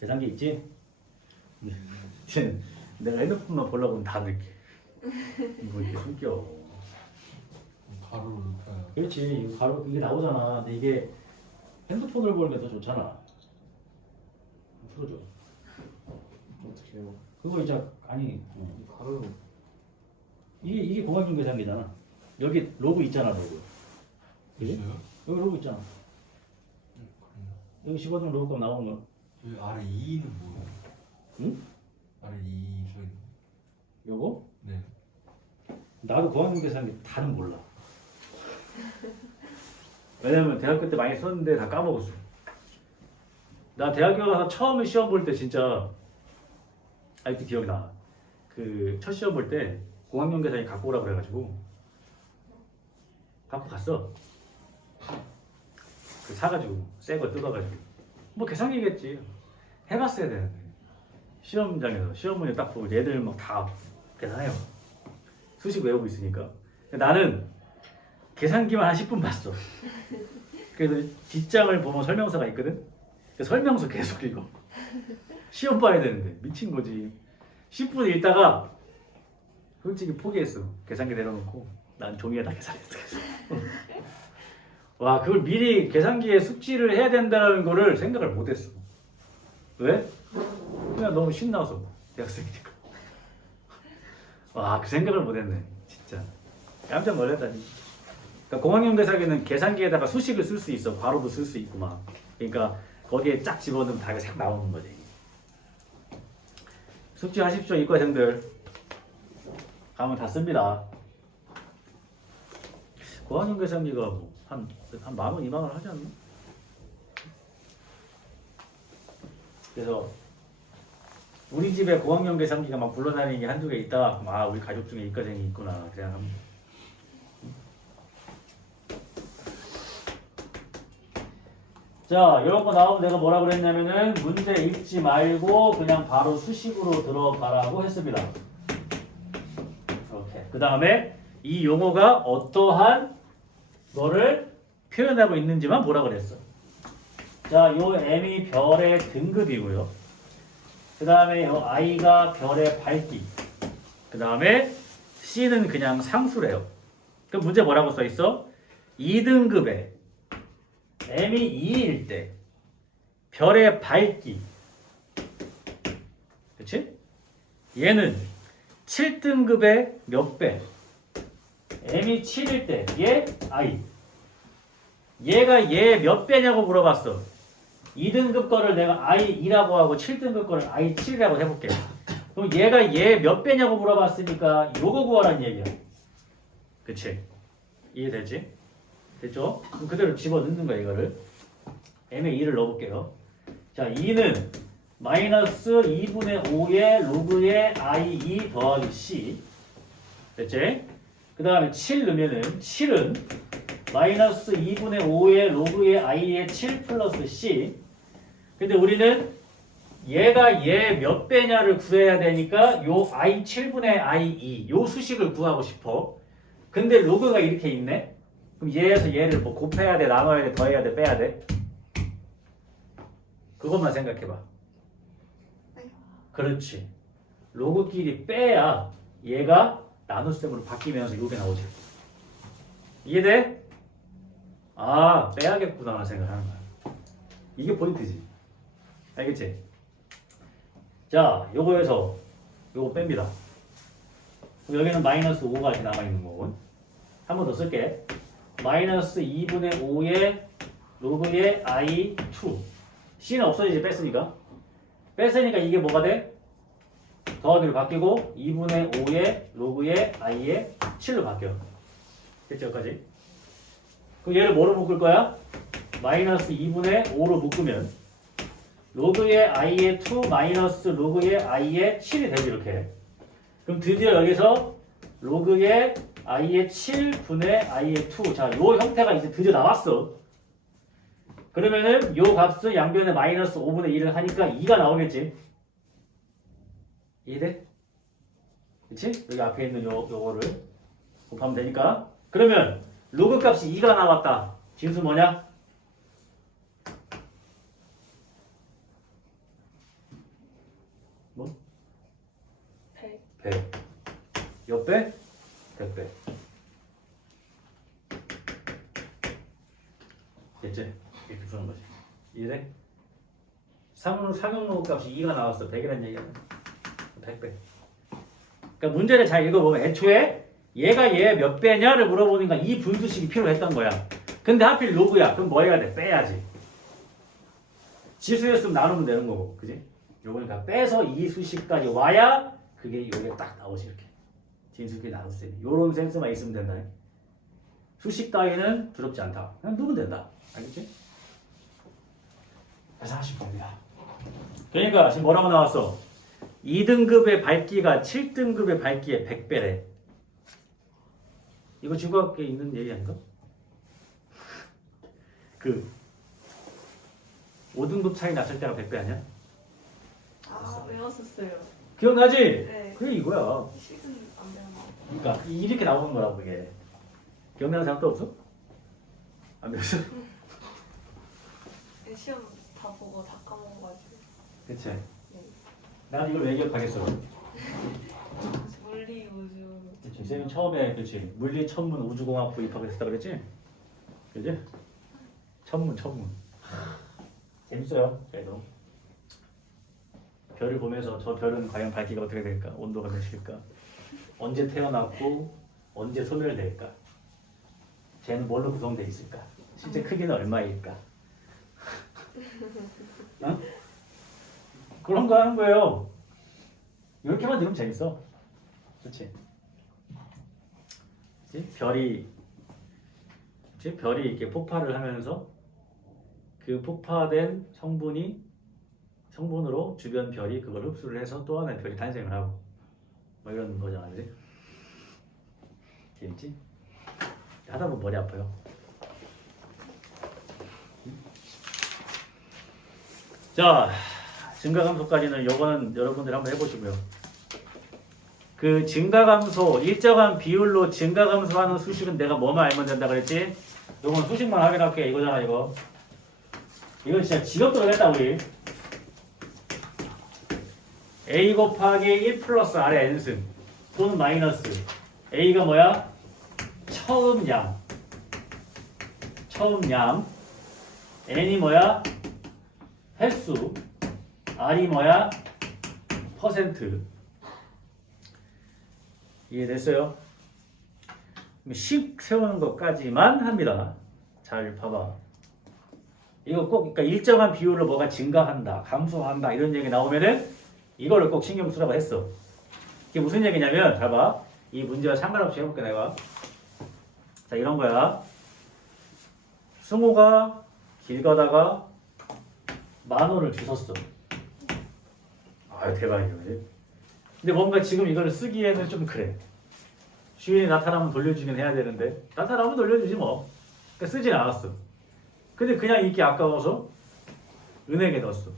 계산기 있지? 내가 핸드폰만 보려고 하면 다 넣게. 뭐 이렇게 숨겨. 바로 넣을까요? 그렇지. 이거 바로 이게 나오잖아. 근데 이게 핸드폰을 보는 게 더 좋잖아. 풀어줘. 어떻게 해요? 그거 이제 아니 바로 이게 공학용 계산기잖아. 여기 로고 있잖아 로고. 그지? 있어요? 여기 로고 있잖아. 그래요. 여기 집어넣으면 로고가 나오는 거야. 여기 아래 2는 뭐예요? 응? 아래 2 써있는 요거? 네. 나도 공학용 계산기 다는 몰라. 왜냐면 대학교 때 많이 썼는데 다 까먹었어. 나 대학교 가서 처음에 시험 볼 때 진짜 아직도 기억이 나. 그 첫 시험 볼 때 공학용 계산기 갖고 오라 그래가지고 갖고 갔어. 그 사가지고 새 거 뜯어가지고 뭐 계산기겠지. 해봤어야 되는데 시험장에서 시험 문제 딱 보고 얘들 막 다 계산해요. 수식 외우고 있으니까. 나는 계산기만 한 10분 봤어. 그래서 뒷장을 보면 설명서가 있거든. 그 설명서 계속 읽어. 시험 봐야 되는데 미친 거지. 10분 읽다가 솔직히 포기했어. 계산기 내려놓고 난 종이에다 계산했어. 와, 그걸 미리 계산기에 숙지를 해야 된다는 거를 생각을 못했어. 왜? 그냥 너무 신나서 대학생이니까. 와, 그 생각을 못했네. 진짜 깜짝 놀랐다니. 그러니까 공학용 계산기는 계산기에다가 수식을 쓸 수 있어. 괄호도 쓸 수 있고 막. 그러니까 거기에 쫙 집어넣으면 다 색 나오는 거지. 숙지하십시오 이과생들. 가면 다 씁니다. 공학용 계산기가 뭐 한 10,000원, 20,000원 하지 않나? 그래서 우리 집에 공학용 계산기가 막 굴러다니는 게 한두 개 있다. 아, 우리 가족 중에 이과생이 있구나 그 생각합니다. 자, 이런 거 나오면 내가 뭐라 그랬냐면은 문제 읽지 말고 그냥 바로 수식으로 들어가라고 했습니다. 이렇게. 그 다음에 이 용어가 어떠한 거를 표현하고 있는지만 보라 그랬어. 자, 요 M이 별의 등급이고요. 그 다음에 요 I가 별의 밝기. 그 다음에 C는 그냥 상수래요. 그럼 문제 뭐라고 써 있어? 2등급에 M이 2일 때 별의 밝기, 그치? 얘는 7등급의 몇 배? M이 7일 때 얘 I. 얘가 얘 몇 배냐고 물어봤어. 2등급 거를 내가 I2라고 하고 7등급 거를 I7이라고 해볼게. 그럼 얘가 얘 몇 배냐고 물어봤으니까 요거 구하라는 얘기야. 그치? 이해되지? 됐죠? 그럼 그대로 집어넣는 거야 이거를. m에 2를 넣어볼게요. 자 2는 마이너스 2분의 5의 로그의 i2 더하기 c. 됐지? 그 다음에 7 넣으면은 7은 마이너스 2분의 5의 로그의 i의 7 플러스 c. 근데 우리는 얘가 얘 몇 배냐를 구해야 되니까 요 i 7분의 i2 요 수식을 구하고 싶어. 근데 로그가 이렇게 있네. 그럼 얘에서 얘를 뭐 곱해야 돼, 나눠야 돼, 더해야 돼, 빼야 돼? 그것만 생각해봐. 그렇지. 로그끼리 빼야 얘가 나눗셈으로 바뀌면서 요게 나오지. 이해돼? 아, 빼야겠구나 생각하는 거야. 이게 포인트지. 알겠지? 자, 요거에서 요거 뺍니다. 그럼 여기는 마이너스 5가 이렇게 남아있는 거고. 한 번 더 쓸게. 마이너스 2분의 5의 로그의 i2. c는 없어지지, 뺐으니까. 뺐으니까 이게 뭐가 돼? 더하기로 바뀌고 2분의 5의 로그의 i의 7로 바뀌어. 됐죠, 여기까지? 그럼 얘를 뭐로 묶을 거야? 마이너스 2분의 5로 묶으면 로그의 i의 2 마이너스 로그의 i의 7이 되지, 이렇게. 그럼 드디어 여기서 로그의 i의 7분의 i의 2. 자, 요 형태가 이제 드디어 나왔어. 그러면은 요 값은 양변에 마이너스 5분의 1을 하니까 2가 나오겠지. 이해돼? 그치? 여기 앞에 있는 요거를 곱하면 되니까. 그러면 로그 값이 2가 나왔다. 진수 뭐냐? 뭐? 100. 100. 몇 배? 100배. 됐지? 이렇게 푸는 거지. 이해돼? 상용로그 값이 2가 나왔어. 100이라는 얘기야. 100배. 그러니까 문제를 잘 읽어보면 애초에 얘가 얘 몇 배냐를 물어보니까 이 분수식이 필요했던 거야. 근데 하필 로그야. 그럼 뭐 해야 돼? 빼야지. 지수였으면 나누면 되는 거고. 그지? 요거니까 빼서 이 수식까지 와야 그게 요게 딱 나오지 이렇게. 진수끼리 나눴어요. 요런 센스만 있으면 된다. 수식 따위는 두렵지 않다. 그냥 누르면 된다. 알겠지? 그래서 하시면 됩니다. 그러니까 지금 뭐라고 나왔어? 2등급의 밝기가 7등급의 밝기의 100배래. 이거 중고학교에 있는 얘기 아닌가? 그 5등급 차이 났을 때가 100배 아니야? 아, 외웠었어요. 기억나지? 네. 그게 이거야. 식은 안 되나? 그러니까 이렇게 나오는 거라고 그게. 기억나는 사람도 없어? 안 배웠어? 시험 다 보고 다 까먹어가지고. 그치? 네. 난 이걸 왜 기억하겠어? 물리 우주. 그치? 쌤이 처음에 그치? 물리, 천문, 우주공학부 입학을 했다 그랬지? 그지? 천문. 재밌어요. 그래도. 별을 보면서 저 별은 과연 밝기가 어떻게 될까? 온도가 몇일까? 언제 태어났고 언제 소멸될까? 쟤는 뭘로 구성되어 있을까? 실제 크기는 얼마일까? 어? 그런 거 하는 거예요. 이렇게만 들으면 재밌어. 그렇지? 별이 이렇게 폭발을 하면서 그 폭파된 성분으로 주변 별이 그걸 흡수를 해서 또 하나의 별이 탄생을 하고 뭐 이런 거잖아, 그지? 재밌지? 하다 보면 머리 아파요. 자, 증가감소까지는 요거는 여러분들 한번 해보시고요. 그 증가감소, 일정한 비율로 증가감소하는 수식은 내가 뭐만 알면 된다 그랬지? 요건 수식만 확인할게. 이거잖아, 이거. 이건 진짜 지겹도록 했다, 우리. a 곱하기 1 플러스 r의 n승 또는 마이너스 a가 뭐야? 처음 양 n이 뭐야? 횟수 r이 뭐야? 퍼센트. 이해됐어요? 식 세우는 것까지만 합니다. 잘 봐봐. 이거 꼭 그러니까 일정한 비율로 뭐가 증가한다, 감소한다 이런 얘기 나오면은 이거를 꼭 신경 쓰라고 했어. 이게 무슨 얘기냐면 봐봐. 이 문제와 상관없이 해볼게 내가. 자 이런 거야. 승호가 길 가다가 10,000원을 주웠어. 아유 대박이죠. 그지? 근데 뭔가 지금 이걸 쓰기에는 좀 그래. 주인이 나타나면 돌려주긴 해야 되는데 나타나면 돌려주지 뭐. 그러니까 쓰진 않았어. 근데 그냥 읽기 아까워서 은행에 넣었어.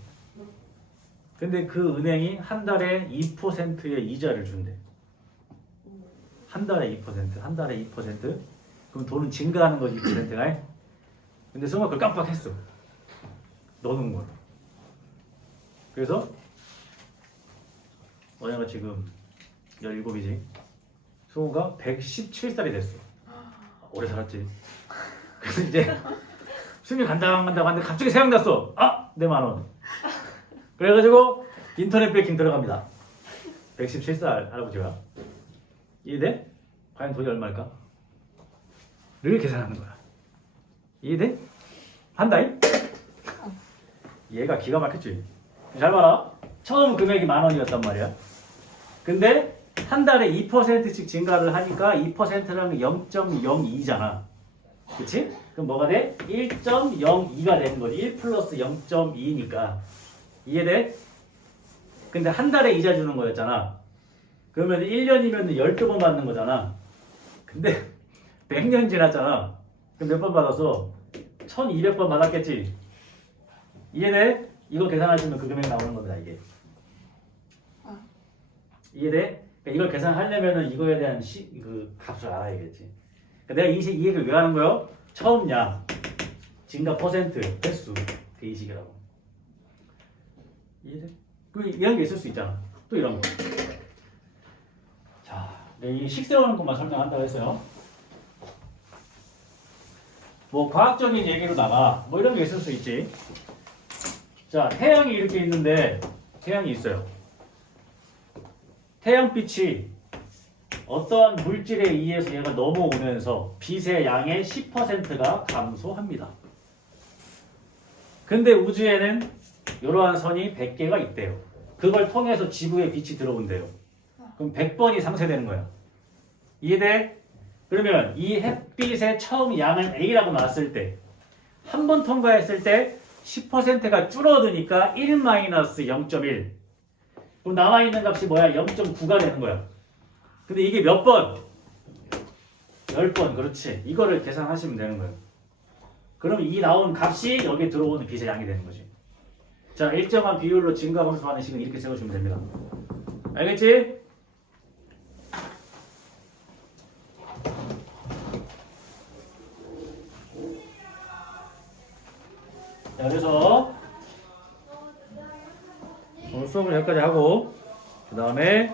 근데 그 은행이 한 달에 2%의 이자를 준대. 한 달에 2%, 한 달에 2%. 그럼 돈은 증가하는 거지 2%가. 근데 승우가 그걸 깜빡했어. 넣어놓은 거를. 그래서 너네가 지금 17이지. 승우가 117살이 됐어. 오래 살았지. 그래서 이제 숨이 간당간당 하는데 갑자기 생각났어. 아! 내 10,000원. 그래가지고 인터넷 뱅킹 들어갑니다. 117살 할아버지가. 이해돼? 과연 돈이 얼마일까? 를 계산하는 거야. 이해돼? 한다잉? 얘가 기가 막혔지. 잘 봐라. 처음 금액이 10,000원이었단 말이야. 근데 한 달에 2%씩 증가를 하니까 2%는 0.02잖아. 그치? 그럼 뭐가 돼? 1.02가 되는 거지. 1 플러스 0.2니까. 이해돼? 근데 한 달에 이자 주는 거였잖아. 그러면 1년이면 12번 받는 거잖아. 근데 100년 지났잖아. 그럼 몇 번 받았어? 1200번 받았겠지. 이해돼? 이거 계산하시면 그 금액 나오는 겁니다. 이게. 이해돼? 그러니까 이걸 계산하려면은 이거에 대한 그 값을 알아야겠지. 그러니까 내가 이 얘기를 왜 하는 거요? 처음 양, 증가 퍼센트, 횟수, 그 이식이라고. 이해돼? 그 이런 게 있을 수 있잖아. 또 이런 거. 자, 이 식 세우는 것만 설명한다고 했어요. 뭐 과학적인 얘기로다가 뭐 이런 게 있을 수 있지. 자, 태양이 이렇게 있는데 태양이 있어요. 태양빛이 어떠한 물질에 의해서 얘가 넘어오면서 빛의 양의 10%가 감소합니다. 근데 우주에는 이러한 선이 100개가 있대요. 그걸 통해서 지구에 빛이 들어온대요. 그럼 100번이 상쇄되는 거야. 이해돼? 그러면 이 햇빛의 처음 양을 A라고 놨을 때 한 번 통과했을 때 10%가 줄어드니까 1-0.1. 그럼 남아있는 값이 뭐야? 0.9가 되는 거야. 근데 이게 몇 번? 10번. 그렇지. 이거를 계산하시면 되는 거예요. 그럼 이 나온 값이 여기에 들어오는 빛의 양이 되는 거지. 자, 일정한 비율로 증가 감소하는 식은 이렇게 세워주면 됩니다. 알겠지? 자, 그래서 오늘 수업을 여기까지 하고 그 다음에